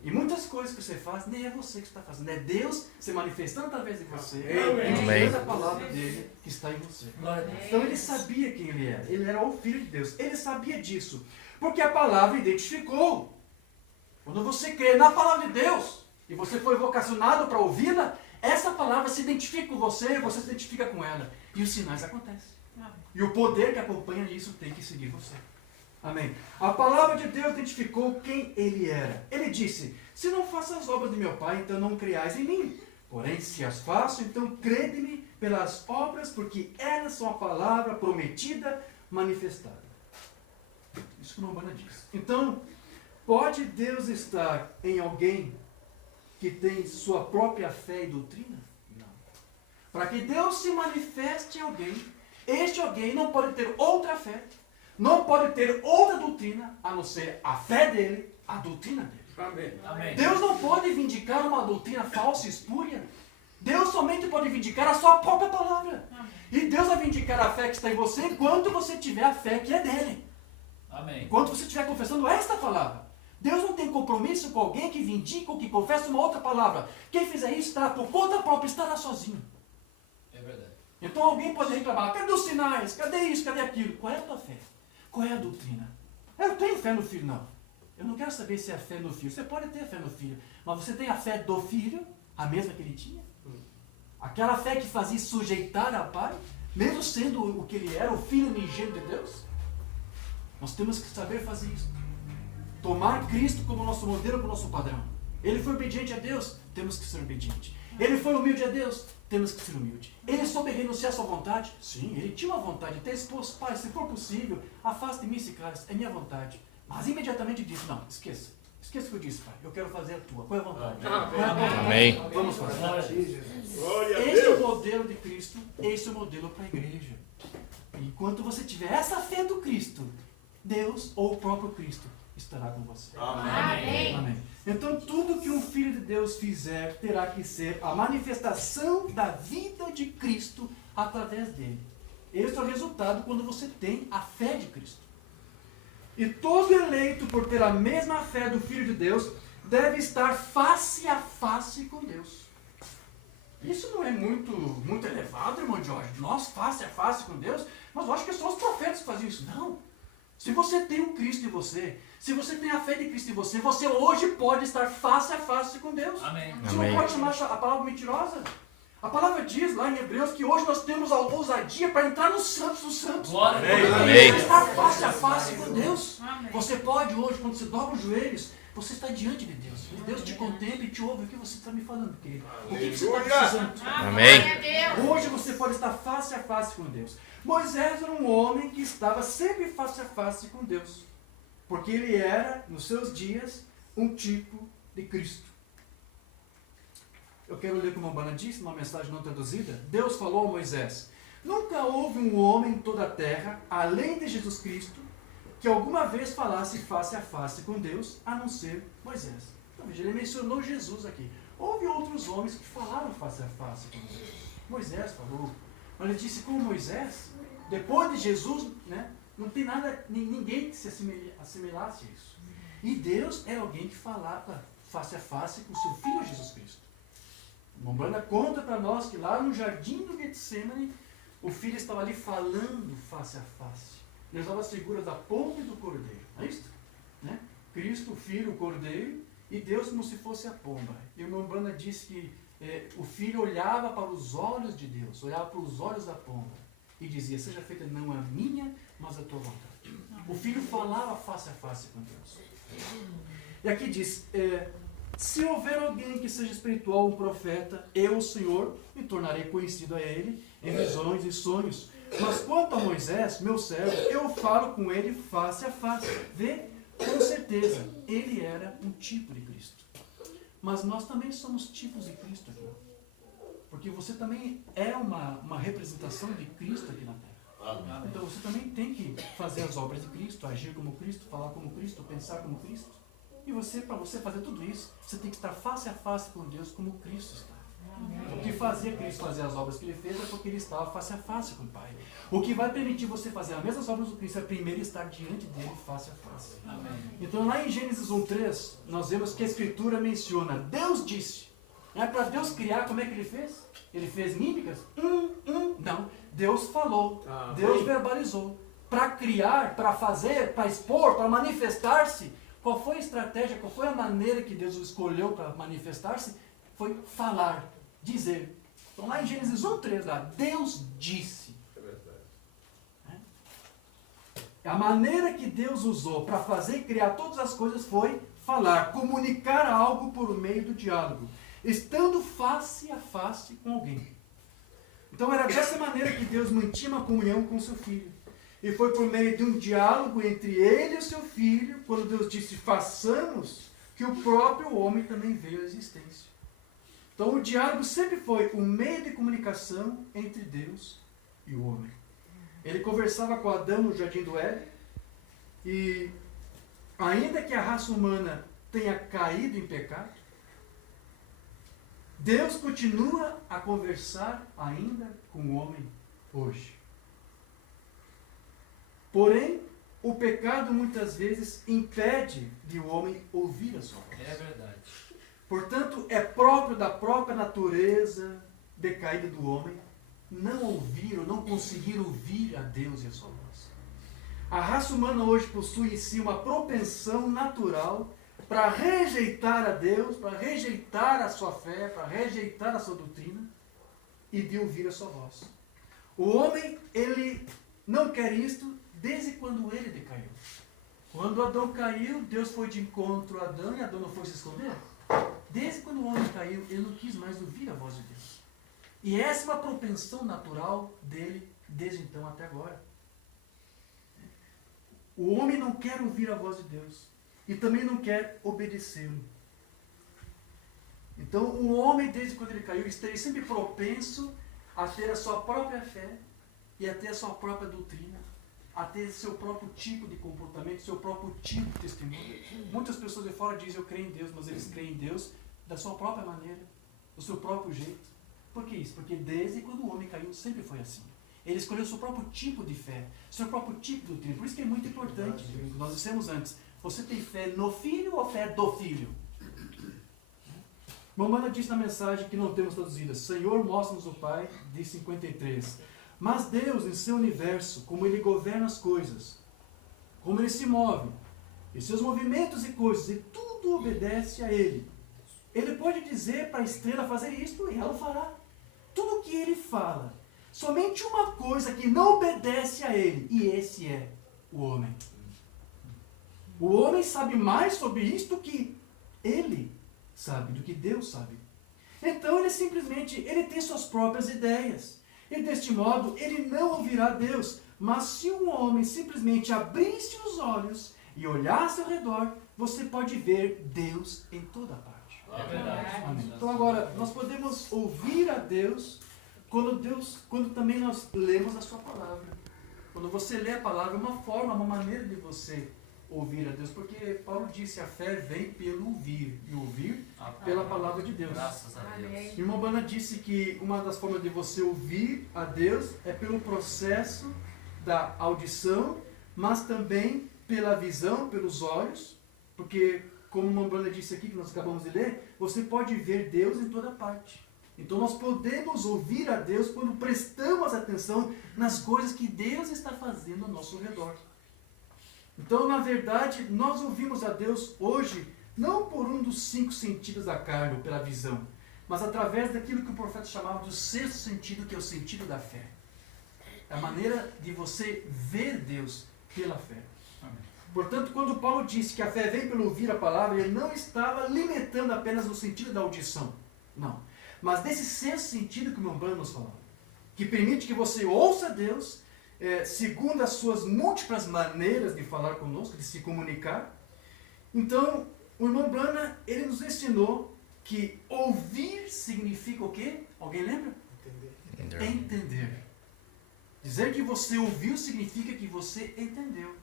E muitas coisas que você faz, nem é você que está fazendo, é Deus se manifestando através de você, Amém. e a palavra dele que está em você. Glória a Deus. Então ele sabia quem ele era o Filho de Deus, ele sabia disso, porque a palavra identificou. Quando você crê na palavra de Deus, e você foi vocacionado para ouvi-la, essa palavra se identifica com você, e você se identifica com ela, e os sinais acontecem. E o poder que acompanha isso tem que seguir você. Amém. A palavra de Deus identificou quem ele era. Ele disse, se não faço as obras de meu Pai, então não creais em mim. Porém, se as faço, então crede-me pelas obras, porque elas são a palavra prometida, manifestada. Isso que o Umbanda diz. Então, pode Deus estar em alguém que tem sua própria fé e doutrina? Não. Para que Deus se manifeste em alguém, este alguém não pode ter outra fé, não pode ter outra doutrina, a não ser a fé dele, a doutrina dele. Amém. Amém. Deus não pode vindicar uma doutrina falsa e espúria. Deus somente pode vindicar a sua própria palavra. E Deus vai vindicar a fé que está em você enquanto você tiver a fé que é dele. Amém. Enquanto você estiver confessando esta palavra. Deus não tem compromisso com alguém que vindica ou que confessa uma outra palavra. Quem fizer isso estará por conta própria, estará sozinho. É verdade. Então alguém pode reclamar, cadê os sinais? Cadê isso? Cadê aquilo? Qual é a tua fé? Qual é a doutrina? Eu tenho fé no Filho, não. Eu não quero saber se é fé no Filho. Você pode ter fé no Filho, mas você tem a fé do Filho, a mesma que ele tinha? Aquela fé que fazia sujeitar ao Pai, mesmo sendo o que ele era, o Filho unigênito de Deus? Nós temos que saber fazer isso. Tomar Cristo como nosso modelo, como nosso padrão. Ele foi obediente a Deus, temos que ser obediente. Ele foi humilde a Deus, temos que ser humilde. Ele soube renunciar à sua vontade? Sim, ele tinha uma vontade de ter esposo. Pai, se for possível, afaste de mim esse cálice, é minha vontade. Mas imediatamente disse, não, esqueça. Esqueça o que eu disse, Pai. Eu quero fazer a tua. Qual é a vontade? Qual é a vontade? Amém. Vamos fazer. Glória a Esse é o Deus. modelo de Cristo, esse é o modelo para a igreja. Enquanto você tiver essa fé do Cristo, Deus ou o próprio Cristo estará com você. Amém. Amém. Então tudo que um filho de Deus fizer terá que ser a manifestação da vida de Cristo através dele. Esse é o resultado quando você tem a fé de Cristo. E todo eleito por ter a mesma fé do Filho de Deus deve estar face a face com Deus. Isso não é muito elevado, irmão Jorge? Nós face a face com Deus? Mas eu acho que só os profetas faziam isso. Não. Se você tem o Cristo em você, se você tem a fé de Cristo em você, você hoje pode estar face a face com Deus. Amém. Você Amém. não pode chamar a palavra mentirosa. A palavra diz lá em Hebreus que hoje nós temos a ousadia para entrar nos santos dos santos. Glória a Deus. Amém. Estar face a face com Deus. Amém. Você pode hoje, quando você dobra os joelhos, você está diante de Deus. E Deus te contempla e te ouve. O que você está me falando, querido? O que você está Aleluia. precisando? Amém. Glória a Deus. Hoje você pode estar face a face com Deus. Moisés era um homem que estava sempre face a face com Deus. Porque ele era, nos seus dias, um tipo de Cristo. Eu quero ler como a Umbanda disse, uma mensagem não traduzida. Deus falou a Moisés: nunca houve um homem em toda a terra, além de Jesus Cristo, que alguma vez falasse face a face com Deus, a não ser Moisés. Então veja, ele mencionou Jesus aqui. Houve outros homens que falaram face a face com Deus. Moisés falou. Mas ele disse, como Moisés, depois de Jesus, né, não tem nada, ninguém que se assimilasse a isso. E Deus é alguém que falava face a face com seu Filho Jesus Cristo. A Umbanda conta para nós que lá no jardim do Getsemane, o Filho estava ali falando face a face. Ele usava as figuras da pomba e do cordeiro. Não é isso? Né? Cristo, o Filho, o cordeiro, e Deus como se fosse a pomba. E o Umbanda diz que o Filho olhava para os olhos de Deus, olhava para os olhos da pomba, e dizia, seja feita não a minha, mas a tua vontade. O Filho falava face a face com Deus. E aqui diz, se houver alguém que seja espiritual, um profeta, eu, o Senhor, me tornarei conhecido a ele em visões e sonhos. Mas quanto a Moisés, meu servo, eu falo com ele face a face. Vê, com certeza, ele era um tipo de Cristo. Mas nós também somos tipos de Cristo aqui. Porque você também é uma representação de Cristo aqui na terra. Então você também tem que fazer as obras de Cristo, agir como Cristo, falar como Cristo, pensar como Cristo. E você, para você fazer tudo isso, você tem que estar face a face com Deus como Cristo está. O que fazia Cristo fazer as obras que ele fez é porque ele estava face a face com o Pai. O que vai permitir você fazer as mesmas obras do Cristo é primeiro estar diante dele face a face. Amém. Então lá em Gênesis 1:3, nós vemos que a Escritura menciona, Deus disse. Para Deus criar, como é que ele fez? Ele fez mímicas? Não. Deus falou. Deus verbalizou. Para criar, para fazer, para expor, para manifestar-se, qual foi a estratégia, qual foi a maneira que Deus escolheu para manifestar-se? Foi falar, dizer. Então lá em Gênesis 1:3, lá, Deus disse. É verdade. A maneira que Deus usou para fazer e criar todas as coisas foi falar, comunicar algo por meio do diálogo, estando face a face com alguém. Então era dessa maneira que Deus mantinha uma comunhão com seu Filho. E foi por meio de um diálogo entre ele e o seu filho, quando Deus disse, façamos, que o próprio homem também veio à existência. Então o diálogo sempre foi um meio de comunicação entre Deus e o homem. Ele conversava com Adão no jardim do Éden, e ainda que a raça humana tenha caído em pecado, Deus continua a conversar ainda com o homem hoje. Porém, o pecado muitas vezes impede de o homem ouvir a sua voz. É verdade. Portanto, é próprio da própria natureza decaída do homem não ouvir ou não conseguir ouvir a Deus e a sua voz. A raça humana hoje possui em si uma propensão natural para rejeitar a Deus, para rejeitar a sua fé, para rejeitar a sua doutrina e de ouvir a sua voz. O homem, ele não quer isto desde quando ele decaiu. Quando Adão caiu, Deus foi de encontro a Adão e Adão não foi se esconder. Desde quando o homem caiu, ele não quis mais ouvir a voz de Deus. E essa é uma propensão natural dele desde então até agora. O homem não quer ouvir a voz de Deus e também não quer obedecê-lo. Então, o homem, desde quando ele caiu, esteve sempre propenso a ter a sua própria fé e a ter a sua própria doutrina, a ter seu próprio tipo de comportamento, seu próprio tipo de testemunho. Muitas pessoas de fora dizem, eu creio em Deus, mas eles creem em Deus da sua própria maneira, do seu próprio jeito. Por que isso? Porque desde quando o homem caiu, sempre foi assim. Ele escolheu o seu próprio tipo de fé, seu próprio tipo de doutrina. Por isso que é muito importante, nós dissemos antes, você tem fé no Filho ou fé do Filho? Mamana disse na mensagem que não temos traduzida, Senhor, mostra-nos o Pai, de 53. Mas Deus, em seu universo, como Ele governa as coisas, como Ele se move, e seus movimentos e coisas, e tudo obedece a Ele. Ele pode dizer para a estrela fazer isto, e ela fará. Tudo o que Ele fala. Somente uma coisa que não obedece a Ele, e esse é o homem. O homem sabe mais sobre isto do que ele sabe, do que Deus sabe. Então ele simplesmente, ele tem suas próprias ideias. E deste modo, ele não ouvirá Deus. Mas se um homem simplesmente abrisse os olhos e olhasse ao redor, você pode ver Deus em toda parte. É verdade. Amém. Então agora, nós podemos ouvir a Deus quando também nós lemos a sua palavra. Quando você lê a palavra, é uma forma, uma maneira de você ouvir a Deus, porque Paulo disse, a fé vem pelo ouvir, e ouvir pela palavra de Deus. Graças a Deus. E irmão Bana disse que uma das formas de você ouvir a Deus é pelo processo da audição, mas também pela visão, pelos olhos, porque, como o irmão Bana disse aqui, que nós acabamos de ler, você pode ver Deus em toda parte. Então nós podemos ouvir a Deus quando prestamos atenção nas coisas que Deus está fazendo ao nosso redor. Então, na verdade, nós ouvimos a Deus hoje, não por um dos 5 sentidos da carne, ou pela visão, mas através daquilo que o profeta chamava do 6º sentido, que é o sentido da fé. É a maneira de você ver Deus pela fé. Amém. Portanto, quando Paulo disse que a fé vem pelo ouvir a palavra, ele não estava limitando apenas no sentido da audição. Não. Mas desse 6º sentido que o irmão Branham nos falou, que permite que você ouça Deus, segundo as suas múltiplas maneiras de falar conosco, de se comunicar. Então, o irmão Branham, ele nos ensinou que ouvir significa o quê? Alguém lembra? Entender. Dizer que você ouviu significa que você entendeu.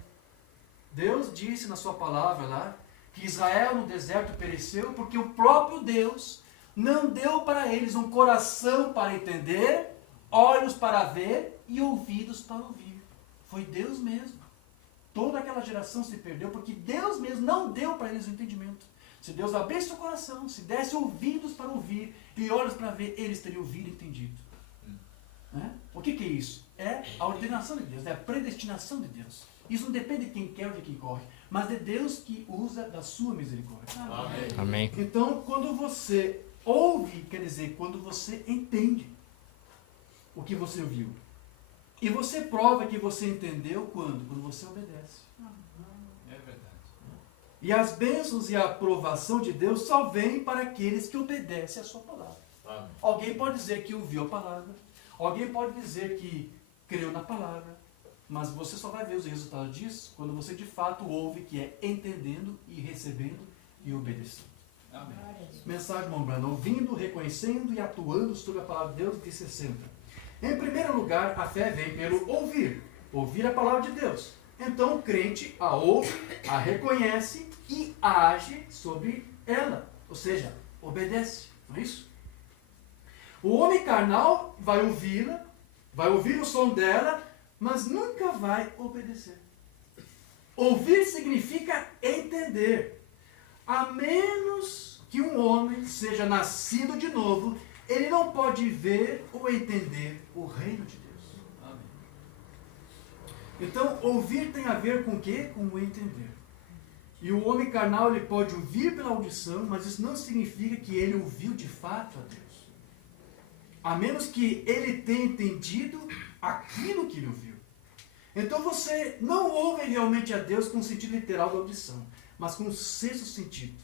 Deus disse na sua palavra lá, que Israel no deserto pereceu porque o próprio Deus não deu para eles um coração para entender, olhos para ver e ouvidos para ouvir. Foi Deus mesmo. Toda aquela geração se perdeu porque Deus mesmo não deu para eles o entendimento. Se Deus abrisse o coração, se desse ouvidos para ouvir e olhos para ver, eles teriam ouvido e entendido. O que é isso? É a ordenação de Deus, é a predestinação de Deus. Isso não depende de quem quer ou de quem corre, mas de Deus que usa da sua misericórdia. Amém. Amém. Então, quando você ouve, quer dizer, quando você entende o que você ouviu. E você prova que você entendeu quando? Quando você obedece. É verdade. E as bênçãos e a aprovação de Deus só vêm para aqueles que obedecem a sua palavra. Amém. Alguém pode dizer que ouviu a palavra. Alguém pode dizer que creu na palavra. mas você só vai ver os resultados disso quando você de fato ouve, que é entendendo e recebendo e obedecendo. Amém. Mensagem Mombrana, ouvindo, reconhecendo e atuando sobre a palavra de Deus, de 60. Em primeiro lugar, a fé vem pelo ouvir. Ouvir a palavra de Deus. Então o crente a ouve, a reconhece e age sobre ela. Ou seja, obedece. Não é isso? O homem carnal vai ouvi-la, vai ouvir o som dela, mas nunca vai obedecer. Ouvir significa entender. A menos que um homem seja nascido de novo, ele não pode ver ou entender o reino de Deus. Amém. Então, ouvir tem a ver com o quê? Com o entender. E o homem carnal, ele pode ouvir pela audição, mas isso não significa que ele ouviu de fato a Deus. A menos que ele tenha entendido aquilo que ele ouviu. Então você não ouve realmente a Deus com o sentido literal da audição, mas com o sexto sentido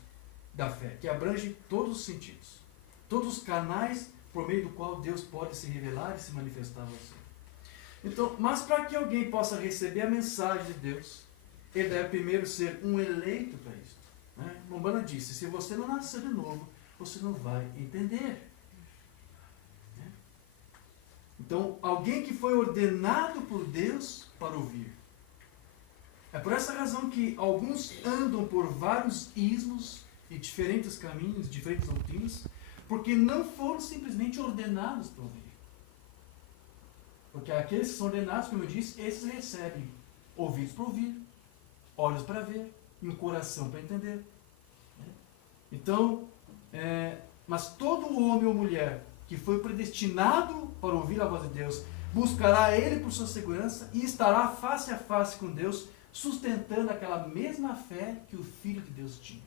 da fé, que abrange todos os sentidos. Todos os canais por meio do qual Deus pode se revelar e se manifestar a você. Então, mas para que alguém possa receber a mensagem de Deus, ele deve primeiro ser um eleito para isso. Né? Mombrana disse, se você não nascer de novo, você não vai entender. Então, alguém que foi ordenado por Deus para ouvir. É por essa razão que alguns andam por vários ismos e diferentes caminhos, diferentes doutrinas, porque não foram simplesmente ordenados para ouvir. Porque aqueles que são ordenados, como eu disse, esses recebem ouvidos para ouvir, olhos para ver e um coração para entender. Então, mas todo homem ou mulher que foi predestinado para ouvir a voz de Deus, buscará Ele por sua segurança e estará face a face com Deus, sustentando aquela mesma fé que o Filho de Deus tinha.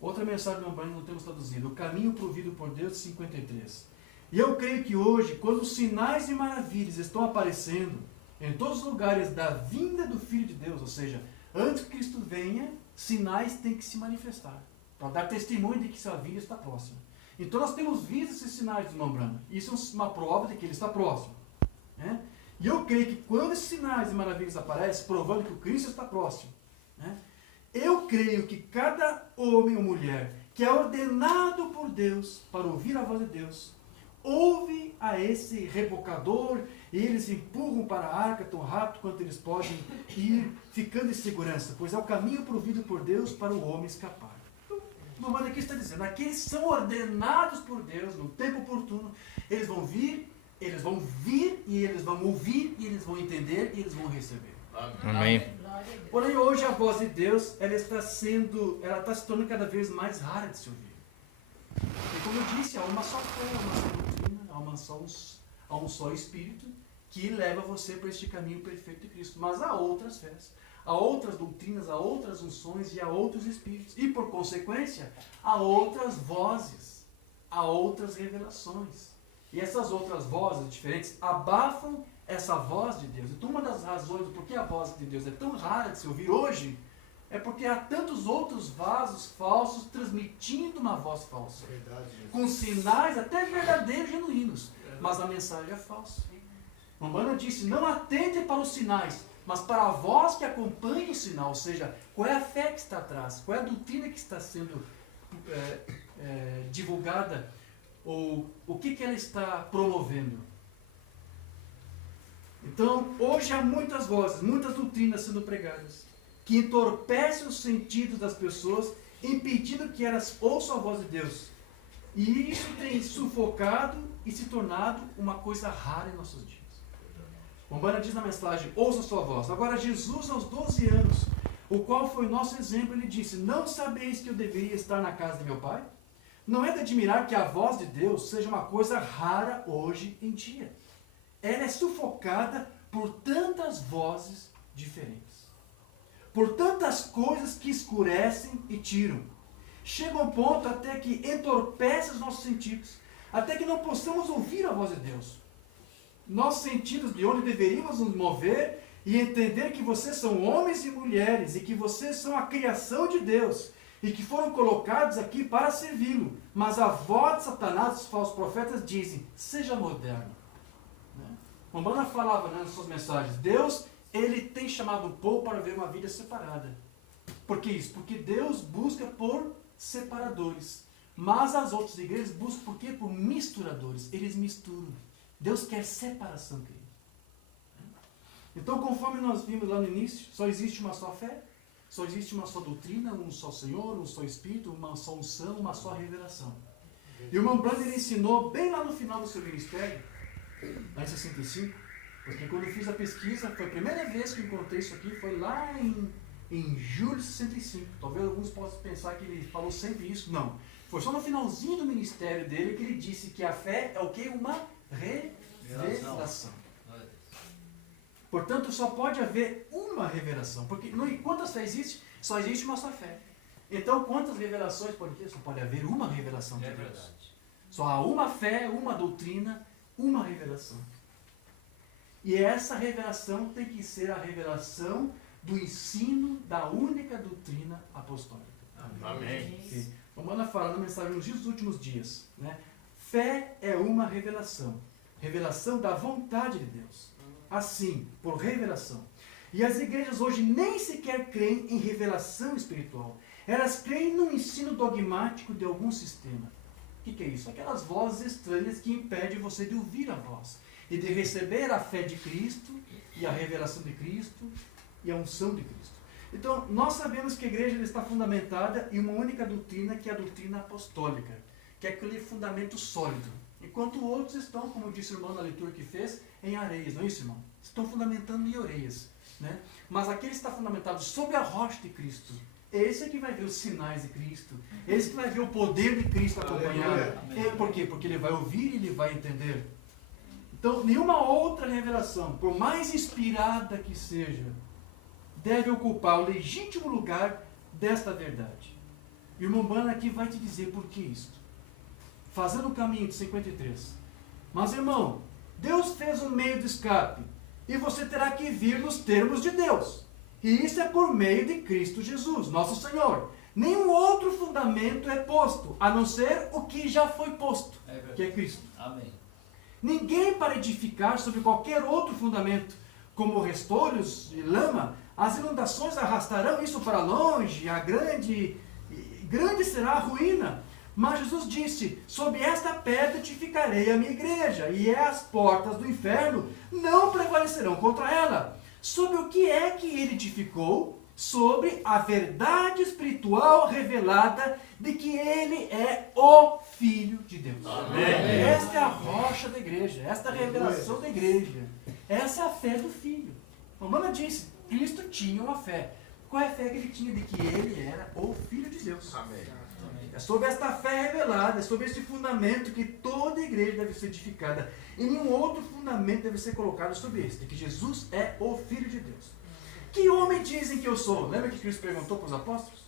Outra mensagem do Mombrana não temos traduzido, o caminho provido por Deus, 53. E eu creio que hoje, quando os sinais e maravilhas estão aparecendo em todos os lugares da vinda do Filho de Deus, ou seja, antes que Cristo venha, sinais têm que se manifestar, para dar testemunho de que sua vinda está próxima. Então nós temos visto esses sinais de Mombrana. Isso é uma prova de que ele está próximo. Né? E eu creio que quando esses sinais e maravilhas aparecem, provando que o Cristo está próximo, né? Eu creio que cada homem ou mulher que é ordenado por Deus para ouvir a voz de Deus, ouve a esse rebocador e eles empurram para a arca tão rápido quanto eles podem ir, ficando em segurança, pois é o caminho provido por Deus para o homem escapar. Mas aqui está dizendo, aqueles são ordenados por Deus no tempo oportuno, eles vão vir e eles vão ouvir, e eles vão entender e eles vão receber. Amém. Porém, hoje a voz de Deus, ela está se tornando cada vez mais rara de se ouvir. E como eu disse, há uma só fé, há uma só doutrina, há um só Espírito que leva você para este caminho perfeito de Cristo. Mas há outras fés. Há outras doutrinas, há outras unções e há outros espíritos. E por consequência, há outras vozes, há outras revelações. E essas outras vozes diferentes abafam essa voz de Deus. Então uma das razões do porquê a voz de Deus é tão rara de se ouvir hoje, é porque há tantos outros vasos falsos transmitindo uma voz falsa. Verdade. Com sinais até verdadeiros, genuínos. Mas a mensagem é falsa. Mombrana disse, não atente para os sinais, mas para a voz que acompanha o sinal, ou seja, qual é a fé que está atrás, qual é a doutrina que está sendo divulgada, ou o que ela está promovendo. Então, hoje há muitas vozes, muitas doutrinas sendo pregadas, que entorpecem os sentidos das pessoas, impedindo que elas ouçam a voz de Deus. E isso tem sufocado e se tornado uma coisa rara em nossos dias. Mombrana diz na mensagem, ouça a sua voz. Agora Jesus, aos 12 anos, o qual foi o nosso exemplo, ele disse, não sabeis que eu deveria estar na casa de meu pai? Não é de admirar que a voz de Deus seja uma coisa rara hoje em dia. Ela é sufocada por tantas vozes diferentes. Por tantas coisas que escurecem e tiram. Chega um ponto até que entorpece os nossos sentidos. Até que não possamos ouvir a voz de Deus. Nossos sentidos de onde deveríamos nos mover e entender que vocês são homens e mulheres e que vocês são a criação de Deus e que foram colocados aqui para servi-lo. Mas a voz de Satanás, os falsos profetas, dizem, seja moderno. Né? Umbanda falava, né, nas suas mensagens, Deus, ele tem chamado o povo para ver uma vida separada. Por que isso? Porque Deus busca por separadores. Mas as outras igrejas buscam por quê? Por misturadores. Eles misturam. Deus quer separação, querido. Então, conforme nós vimos lá no início, só existe uma só fé, só existe uma só doutrina, um só Senhor, um só Espírito, uma só unção, uma só revelação. E o irmão Branham, ele ensinou bem lá no final do seu ministério, lá em 65, porque quando eu fiz a pesquisa, foi a primeira vez que eu encontrei isso aqui, foi lá em julho de 65. Talvez alguns possam pensar que ele falou sempre isso. Não. Foi só no finalzinho do ministério dele que ele disse que a fé é o quê? Uma revelação. Portanto, só pode haver uma revelação. Porque quantas fé existe? Só existe uma só fé. Então, quantas revelações pode ter? Só pode haver uma revelação de Deus. Só há uma fé, uma doutrina, uma revelação. E essa revelação tem que ser a revelação do ensino da única doutrina apostólica. Amém. Okay. Vamos falar na mensagem nos dias dos últimos dias. Né? Fé é uma revelação. Revelação da vontade de Deus. Assim, por revelação. E as igrejas hoje nem sequer creem em revelação espiritual. Elas creem no ensino dogmático de algum sistema. O que é isso? Aquelas vozes estranhas que impedem você de ouvir a voz. E de receber a fé de Cristo, e a revelação de Cristo, e a unção de Cristo. Então, nós sabemos que a igreja está fundamentada em uma única doutrina, que é a doutrina apostólica, que é aquele fundamento sólido. Enquanto outros estão, como disse o irmão na leitura que fez, em areias, não é isso, irmão? Estão fundamentando em areias. Né? Mas aquele que está fundamentado sobre a rocha de Cristo, esse é que vai ver os sinais de Cristo, esse que vai ver o poder de Cristo acompanhado. Por quê? Porque ele vai ouvir e ele vai entender. Então, nenhuma outra revelação, por mais inspirada que seja, deve ocupar o legítimo lugar desta verdade. E o irmão Branham aqui vai te dizer por que isso. Fazendo o caminho de 53. Mas, irmão, Deus fez um meio de escape, e você terá que vir nos termos de Deus. E isso é por meio de Cristo Jesus, nosso Senhor. Nenhum outro fundamento é posto, a não ser o que já foi posto, que é Cristo. Amém. Ninguém para edificar sobre qualquer outro fundamento, como restolhos e lama, as inundações arrastarão isso para longe, grande será a ruína. Mas Jesus disse, sob esta pedra edificarei a minha igreja, e as portas do inferno não prevalecerão contra ela. Sobre o que é que ele edificou? Sobre a verdade espiritual revelada de que ele é o Filho de Deus. Amém. Esta é a rocha da igreja, esta é a revelação da igreja. Essa é a fé do Filho. A Romana disse, Cristo tinha uma fé. Qual é a fé que ele tinha? De que ele era o Filho de Deus. Amém. É sobre esta fé revelada, é sobre este fundamento que toda igreja deve ser edificada. E nenhum outro fundamento deve ser colocado sobre este, que Jesus é o Filho de Deus. Que homem dizem que eu sou? Lembra que Cristo perguntou para os apóstolos?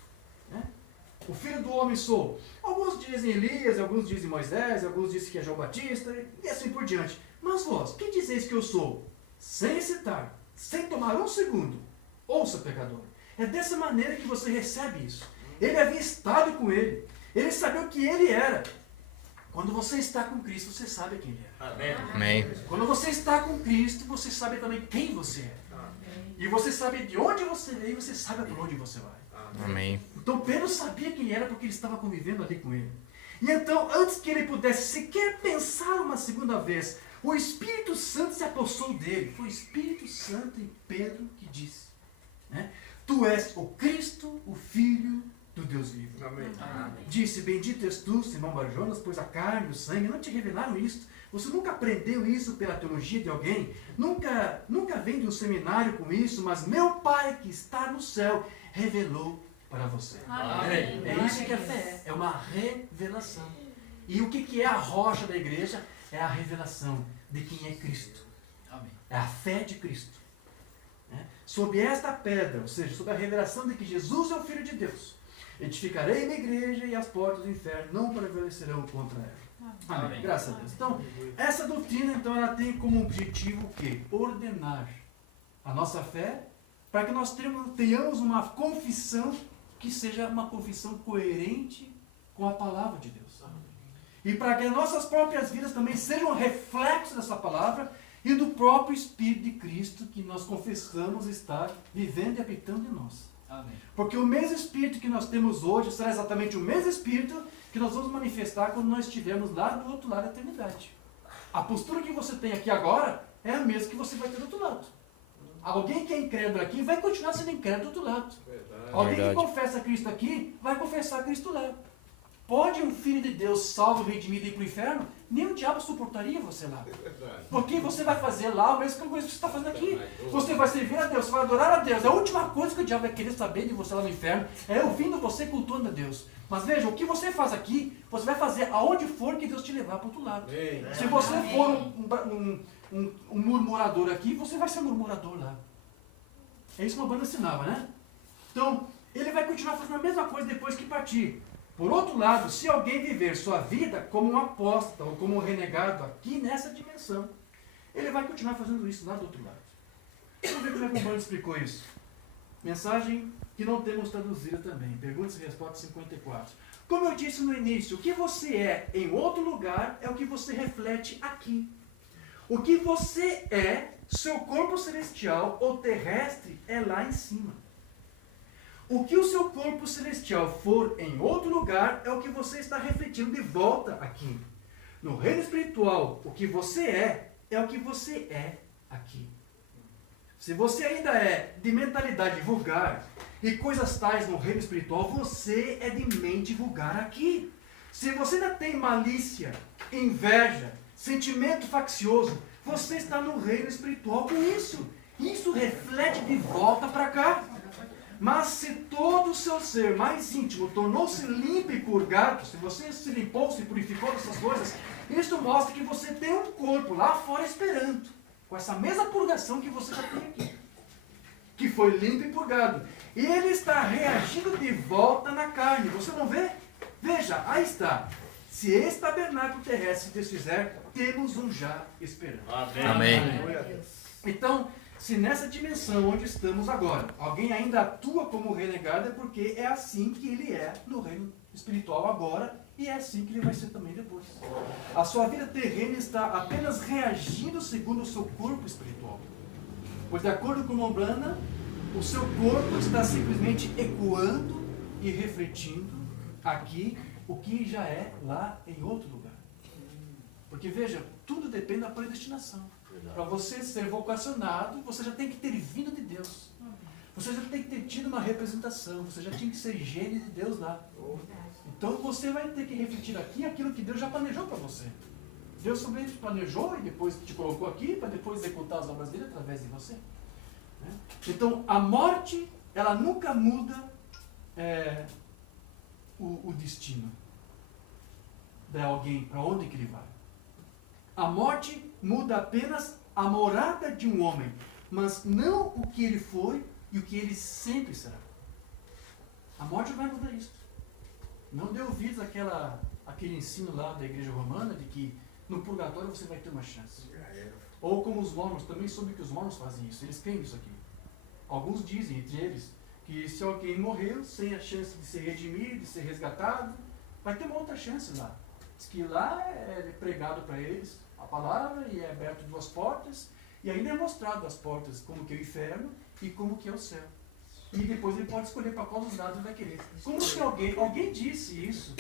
O filho do homem sou. Alguns dizem Elias, alguns dizem Moisés, alguns dizem que é João Batista, e assim por diante. Mas vós, que dizeis que eu sou? Sem hesitar, sem tomar um segundo. Ouça, pecador. É dessa maneira que você recebe isso. Ele havia estado com ele. Ele sabia o que ele era. Quando você está com Cristo, você sabe quem ele é. Amém. Amém. Quando você está com Cristo, você sabe também quem você é. E você sabe de onde você veio e você sabe por onde você vai. Amém. Então Pedro sabia quem era porque ele estava convivendo ali com ele. E então, antes que ele pudesse sequer pensar uma segunda vez, o Espírito Santo se apossou dele. Foi o Espírito Santo em Pedro que disse, né? Tu és o Cristo, o Filho do Deus vivo. Amém. Disse, bendito és tu, Simão Barjonas, pois a carne e o sangue não te revelaram isto. Você nunca aprendeu isso pela teologia de alguém. Nunca vem de um seminário com isso, mas meu Pai que está no céu revelou para você. Amém. É isso que a fé é uma revelação. E o que é a rocha da igreja? É a revelação de quem é Cristo. Amém. É a fé de Cristo. Sob esta pedra, ou seja, sob a revelação de que Jesus é o Filho de Deus, edificarei minha igreja e as portas do inferno não prevalecerão contra ela. Amém. Amém. Graças a Deus. Então, essa doutrina, então, ela tem como objetivo o quê? Ordenar a nossa fé para que nós tenhamos uma confissão que seja uma confissão coerente com a palavra de Deus. E para que as nossas próprias vidas também sejam um reflexo dessa palavra e do próprio Espírito de Cristo que nós confessamos estar vivendo e habitando em nós. Amém. Porque o mesmo Espírito que nós temos hoje será exatamente o mesmo Espírito que nós vamos manifestar quando nós estivermos lá do outro lado da eternidade. A postura que você tem aqui agora é a mesma que você vai ter do outro lado. Alguém que é incrédulo aqui vai continuar sendo incrédulo do outro lado. Alguém que confessa Cristo aqui vai confessar Cristo lá. Pode um filho de Deus salvo, redimido ir para o inferno? Nem o diabo suportaria você lá. Porque você vai fazer lá a mesma coisa que você está fazendo aqui. Você vai servir a Deus, você vai adorar a Deus. A última coisa que o diabo vai querer saber de você lá no inferno é ouvindo você cultuando a Deus. Mas veja, o que você faz aqui, você vai fazer aonde for que Deus te levar para o outro lado. Se você for um murmurador aqui, você vai ser murmurador lá. É isso que uma banda ensinava, né? Então, ele vai continuar fazendo a mesma coisa depois que partir. Por outro lado, se alguém viver sua vida como um apóstata ou como um renegado aqui nessa dimensão, ele vai continuar fazendo isso lá do outro lado. Vamos ver como é que o Humberto explicou isso. Mensagem que não temos traduzida também. Perguntas e respostas 54. Como eu disse no início, o que você é em outro lugar é o que você reflete aqui. O que você é, seu corpo celestial ou terrestre, é lá em cima. O que o seu corpo celestial for em outro lugar é o que você está refletindo de volta aqui. No reino espiritual, o que você é o que você é aqui. Se você ainda é de mentalidade vulgar e coisas tais no reino espiritual, você é de mente vulgar aqui. Se você ainda tem malícia, inveja, sentimento faccioso, você está no reino espiritual com isso. Isso reflete de volta para cá. Mas se todo o seu ser mais íntimo tornou-se limpo e purgado, se você se limpou, se purificou dessas coisas, isso mostra que você tem um corpo lá fora esperando, com essa mesma purgação que você já tem aqui, que foi limpo e purgado. E ele está reagindo de volta na carne. Você não vê? Veja, aí está. Se esse tabernáculo terrestre se desfizer, temos um já esperando. Amém. Então, se nessa dimensão onde estamos agora, alguém ainda atua como renegado, é porque é assim que ele é no reino espiritual agora, e é assim que ele vai ser também depois. A sua vida terrena está apenas reagindo segundo o seu corpo espiritual. Pois de acordo com Mombrana, o seu corpo está simplesmente ecoando e refletindo aqui o que já é lá em outro lugar. Porque veja, tudo depende da predestinação. Para você ser vocacionado, você já tem que ter vindo de Deus. Você já tem que ter tido uma representação. Você já tinha que ser gênio de Deus lá. Então você vai ter que refletir aqui aquilo que Deus já planejou para você. Deus somente planejou e depois te colocou aqui para depois executar as obras dele através de você. Então a morte, ela nunca muda o destino de alguém, para onde que ele vai. A morte muda apenas a morada de um homem, mas não o que ele foi e o que ele sempre será. A morte não vai mudar isso. Não dê ouvidos àquele ensino lá da igreja romana de que no purgatório você vai ter uma chance. Ou como os mormons, também soube que os mormons fazem isso, eles creem nisso aqui. Alguns dizem, entre eles, que se alguém morreu sem a chance de ser redimido, de ser resgatado, vai ter uma outra chance lá. Diz que lá é pregado para eles a palavra e é aberto duas portas, e ainda é mostrado as portas, como que é o inferno e como que é o céu. E depois ele pode escolher para qual dos lados ele vai querer. Como que alguém disse isso,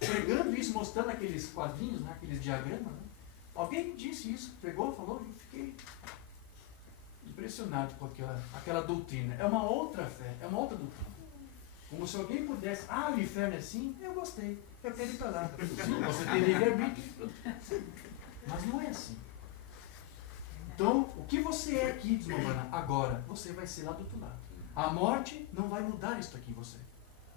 pregando isso, mostrando aqueles quadrinhos, né, aqueles diagramas, né? Alguém disse isso, pregou, falou, e fiquei impressionado com aquela doutrina. É uma outra fé, é uma outra doutrina. Como se alguém pudesse, o inferno é assim, eu gostei, eu quero ir para lá. Sim, você tem livre-arbítrio. Mas não é assim. Então, o que você é aqui, diz Mombrana, agora, você vai ser lá do outro lado. A morte não vai mudar isso aqui em você.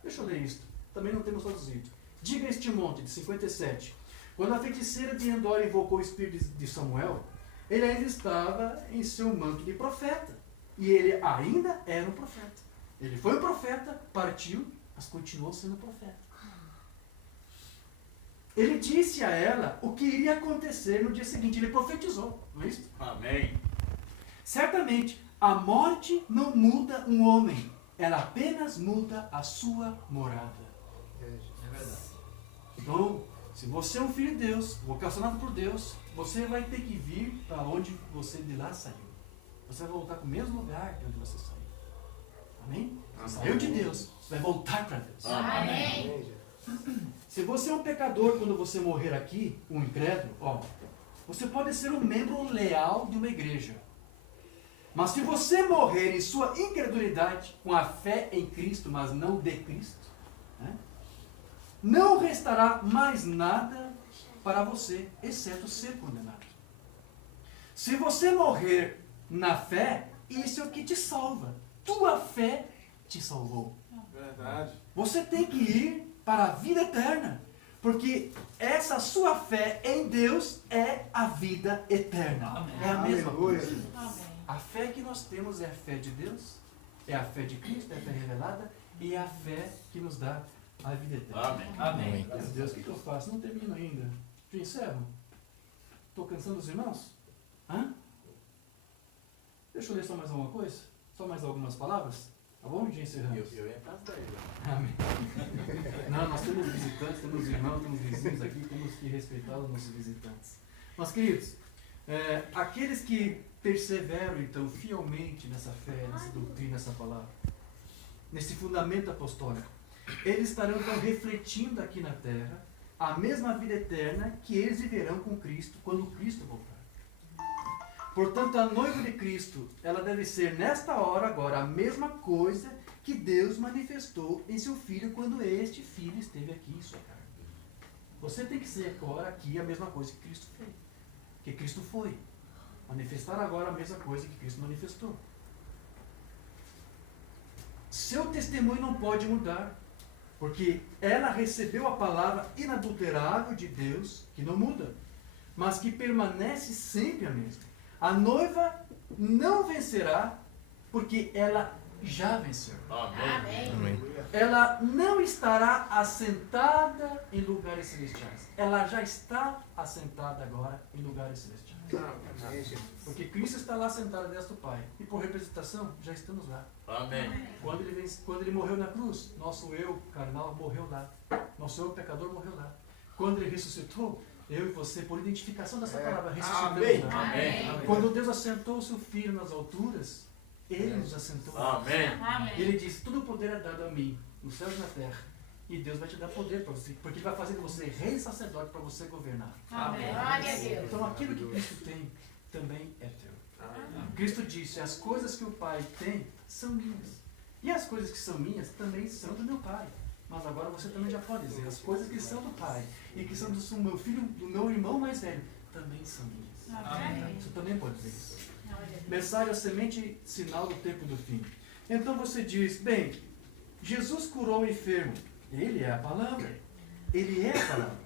Deixa eu ler isto. Também não temos traduzido. Diga este monte, de 57. Quando a feiticeira de Endor invocou o espírito de Samuel, ele ainda estava em seu manto de profeta. E ele ainda era um profeta. Ele foi um profeta, partiu, mas continuou sendo profeta. Ele disse a ela o que iria acontecer no dia seguinte. Ele profetizou, não é isso? Amém. Certamente, a morte não muda um homem. Ela apenas muda a sua morada. É verdade. Então, se Se você é um filho de Deus, vocacionado por Deus, você vai ter que vir para onde você de lá saiu. Você vai voltar para o mesmo lugar de onde você saiu. Amém? Você saiu de Deus, você vai voltar para Deus. Amém. Se você é um pecador quando você morrer aqui, um incrédulo, você pode ser um membro leal de uma igreja. Mas se você morrer em sua incredulidade, com a fé em Cristo, mas não de Cristo, né, não restará mais nada para você, exceto ser condenado. Se você morrer na fé, isso é o que te salva. Tua fé te salvou. Verdade. Você tem que ir para a vida eterna, porque essa sua fé em Deus é a vida eterna. Amém. É a mesma Aleluia. coisa. Amém. A fé que nós temos é a fé de Deus, é a fé de Cristo, é a fé revelada, e é a fé que nos dá a vida eterna. Amém. Amém. Meu Deus, o que eu faço? Não termino ainda. Já encerro? Estou cansando os irmãos? Hã? Deixa eu ler só mais alguma coisa? Só mais algumas palavras? Tá bom? Já encerramos. Eu ia para 10. Amém. Não, nós temos visitantes, temos irmãos, temos vizinhos aqui, temos que respeitar os nossos visitantes. Mas, queridos, aqueles que perseveram, então, fielmente nessa fé, nessa doutrina, nessa palavra, nesse fundamento apostólico, eles estarão, então, refletindo aqui na terra a mesma vida eterna que eles viverão com Cristo quando Cristo voltar. Portanto, a noiva de Cristo, ela deve ser, nesta hora agora, a mesma coisa que Deus manifestou em seu Filho quando este Filho esteve aqui em sua carne. Você tem que ser agora aqui a mesma coisa que Cristo fez, que Cristo foi. Manifestar agora a mesma coisa que Cristo manifestou. Seu testemunho não pode mudar, porque ela recebeu a palavra inadulterável de Deus, que não muda, mas que permanece sempre a mesma. A noiva não vencerá, porque ela já venceu. Amém. Ela não estará assentada em lugares celestiais. Ela já está assentada agora em lugares celestiais. Porque Cristo está lá sentado desde o Pai. E por representação, já estamos lá. Amém. Quando ele morreu na cruz, nosso eu carnal morreu lá. Nosso eu pecador morreu lá. Quando ele ressuscitou, eu e você, por identificação dessa palavra, ressuscitamos lá. Amém. Quando Deus assentou o seu Filho nas alturas, Ele nos assentou lá. Amém. E Ele disse, todo o poder é dado a mim, nos céus e na terra. E Deus vai te dar poder para você, porque Ele vai fazer de você rei e sacerdote para você governar. Amém. Glória a Deus. Então aquilo que Cristo tem, também é teu. Cristo disse, as coisas que o Pai tem, são minhas. E as coisas que são minhas, também são do meu Pai. Mas agora você também já pode dizer, as coisas que são do Pai, e que são do meu filho, do meu irmão mais velho, também são minhas. Amém. Você também pode dizer isso. Mensagem, a semente, sinal do tempo do fim. Então você diz, bem, Jesus curou o enfermo. Ele é a palavra. Ele é a palavra.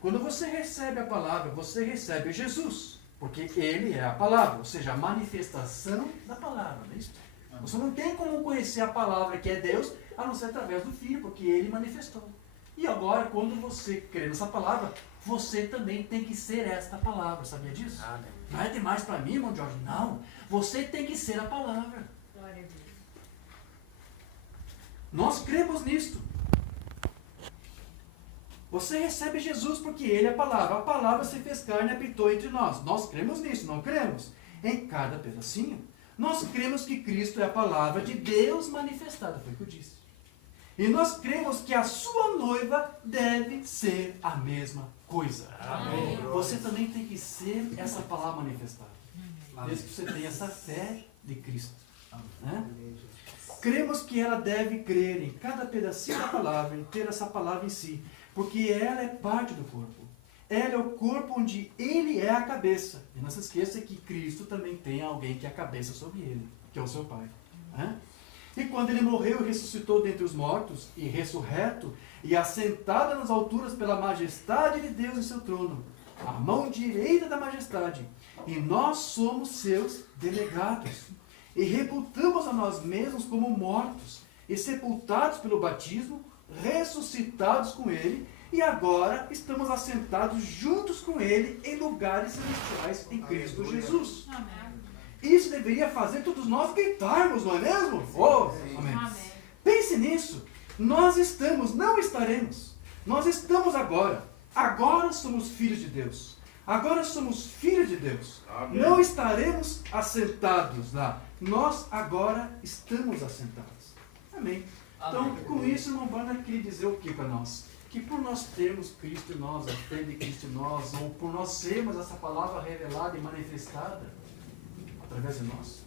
Quando você recebe a palavra, você recebe Jesus. Porque Ele é a palavra, ou seja, a manifestação da palavra. Não é isso? Você não tem como conhecer a palavra que é Deus, a não ser através do Filho, porque Ele manifestou. E agora, quando você crê nessa palavra, você também tem que ser esta palavra. Sabia disso? Não é demais para mim, irmão Jorge. Não. Você tem que ser a palavra. Glória a Deus. Nós cremos nisto. Você recebe Jesus porque Ele é a palavra. A palavra se fez carne e habitou entre nós. Nós cremos nisso, não cremos? Em cada pedacinho. Nós cremos que Cristo é a palavra de Deus manifestada. Foi o que eu disse. E nós cremos que a sua noiva deve ser a mesma coisa. Amém. Você também tem que ser essa palavra manifestada. Desde que você tenha essa fé de Cristo. Né? Cremos que ela deve crer em cada pedacinho da palavra e ter essa palavra em si. Porque ela é parte do corpo. Ela é o corpo onde Ele é a cabeça. E não se esqueça que Cristo também tem alguém que é a cabeça sobre Ele, que é o seu Pai. Né? E quando Ele morreu e ressuscitou dentre os mortos, e ressurreto, e assentado nas alturas pela majestade de Deus em seu trono, a mão direita da majestade, e nós somos seus delegados, e reputamos a nós mesmos como mortos, e sepultados pelo batismo, ressuscitados com Ele, e agora estamos assentados juntos com Ele em lugares celestiais em Cristo Jesus. Amém. Isso deveria fazer todos nós gritarmos, não é mesmo? Oh, amém. Pense nisso. Nós estamos, não estaremos. Nós estamos agora agora somos filhos de Deus. Agora somos filhos de Deus. Amém. Não estaremos assentados lá. Nós agora estamos assentados. Amém. Então, com isso, irmão Branham queria dizer o que para nós? Que por nós termos Cristo em nós, a fé de Cristo em nós, ou por nós sermos essa palavra revelada e manifestada através de nós,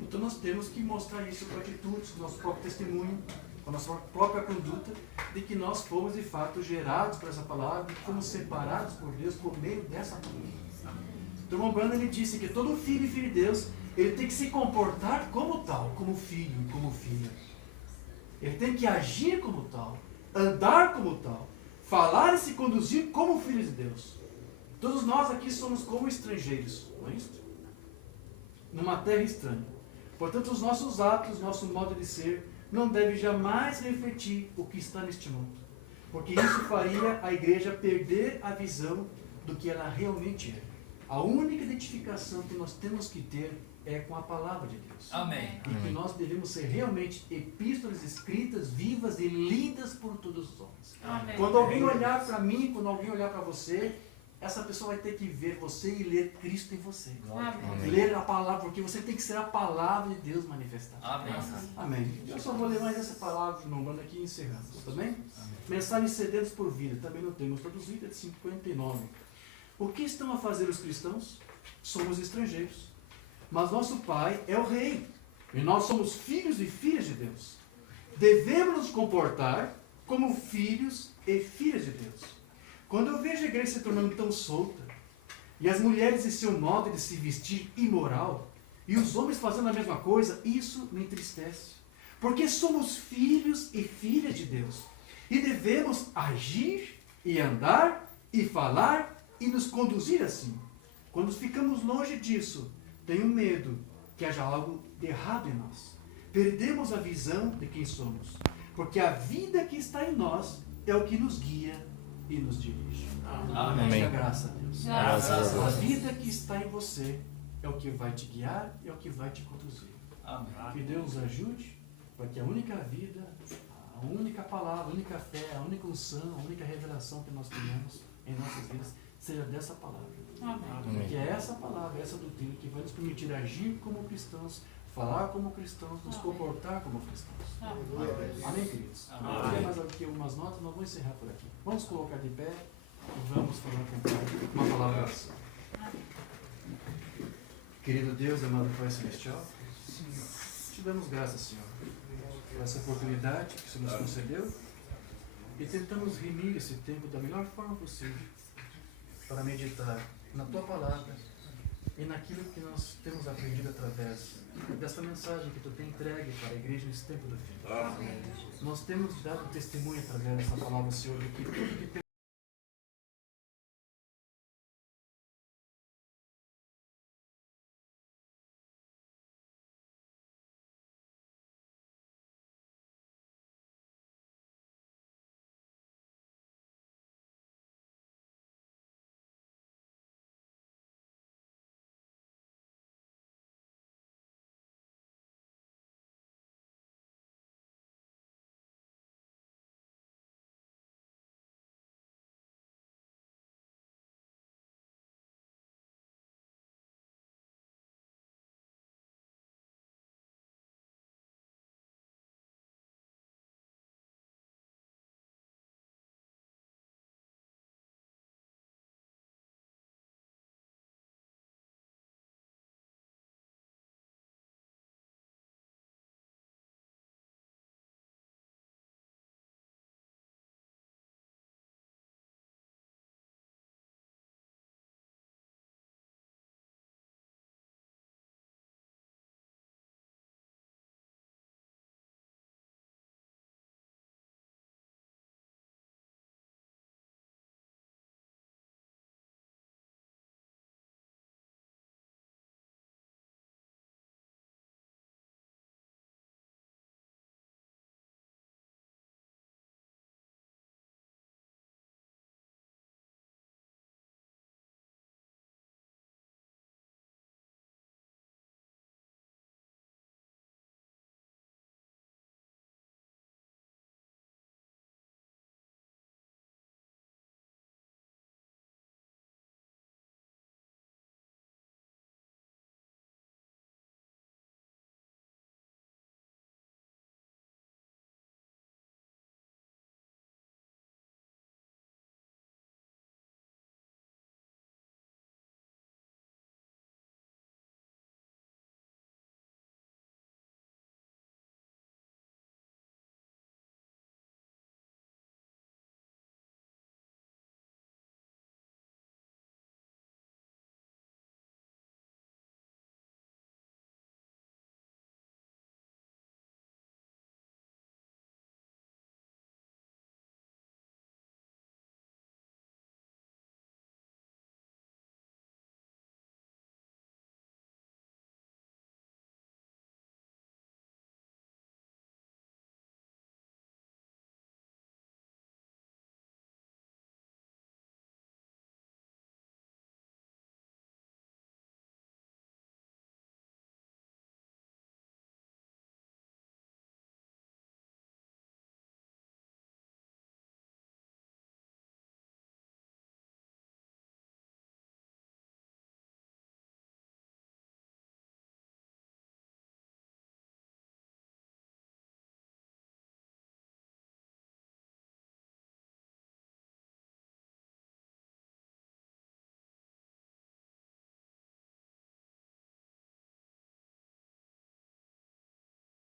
então nós temos que mostrar isso com atitudes, com nosso próprio testemunho, com a nossa própria conduta, de que nós fomos de fato gerados por essa palavra e fomos separados por Deus por meio dessa palavra. Então, irmão Branham, ele disse que todo filho e filha de Deus, ele tem que se comportar como tal, como filho e como filha. Ele tem que agir como tal, andar como tal, falar e se conduzir como filhos de Deus. Todos nós aqui somos como estrangeiros, não é isso? Numa terra estranha. Portanto, os nossos atos, nosso modo de ser, não deve jamais refletir o que está neste mundo. Porque isso faria a igreja perder a visão do que ela realmente é. A única identificação que nós temos que ter é com a palavra de Deus. Amém. E que nós devemos ser realmente epístolas escritas, vivas e lidas por todos os homens. Amém. Quando alguém olhar para mim, quando alguém olhar para você, essa pessoa vai ter que ver você e ler Cristo em você. Amém. Ler a palavra, porque você tem que ser a palavra de Deus manifestada. Amém. Amém. Eu só vou ler mais essa palavra, irmão, manda aqui e encerramos, tá bem? Mensagem Sedentos por Vida, também não temos traduzida, de 59. O que estão a fazer os cristãos? Somos estrangeiros. Mas nosso Pai é o Rei. E nós somos filhos e filhas de Deus. Devemos nos comportar como filhos e filhas de Deus. Quando eu vejo a igreja se tornando tão solta, e as mulheres em seu modo de se vestir imoral, e os homens fazendo a mesma coisa, isso me entristece. Porque somos filhos e filhas de Deus. E devemos agir e andar e falar e nos conduzir assim. Quando ficamos longe disso, tenho medo que haja algo de errado em nós. Perdemos a visão de quem somos. Porque a vida que está em nós é o que nos guia e nos dirige. Amém. Diga graça a Deus. Graças a Deus. A vida que está em você é o que vai te guiar e é o que vai te conduzir. Amém. Que Deus nos ajude para que a única vida, a única palavra, a única fé, a única unção, a única revelação que nós tenhamos em nossas vidas seja dessa palavra. Amém. Porque é essa palavra, essa doutrina que vai nos permitir agir como cristãos, falar como cristãos, nos comportar como cristãos. Amém, queridos? Amém. Tem mais aqui algumas notas, nós vamos encerrar por aqui. Vamos colocar de pé e vamos falar com o Pai uma palavra de oração. Querido Deus, amado Pai Celestial, te damos graças, Senhor, por essa oportunidade que o Senhor nos concedeu e tentamos remir esse tempo da melhor forma possível para meditar na Tua Palavra e naquilo que nós temos aprendido através desta mensagem que Tu tem entregue para a igreja nesse tempo do fim. Nós temos dado testemunho através dessa palavra, Senhor, de que tudo que temos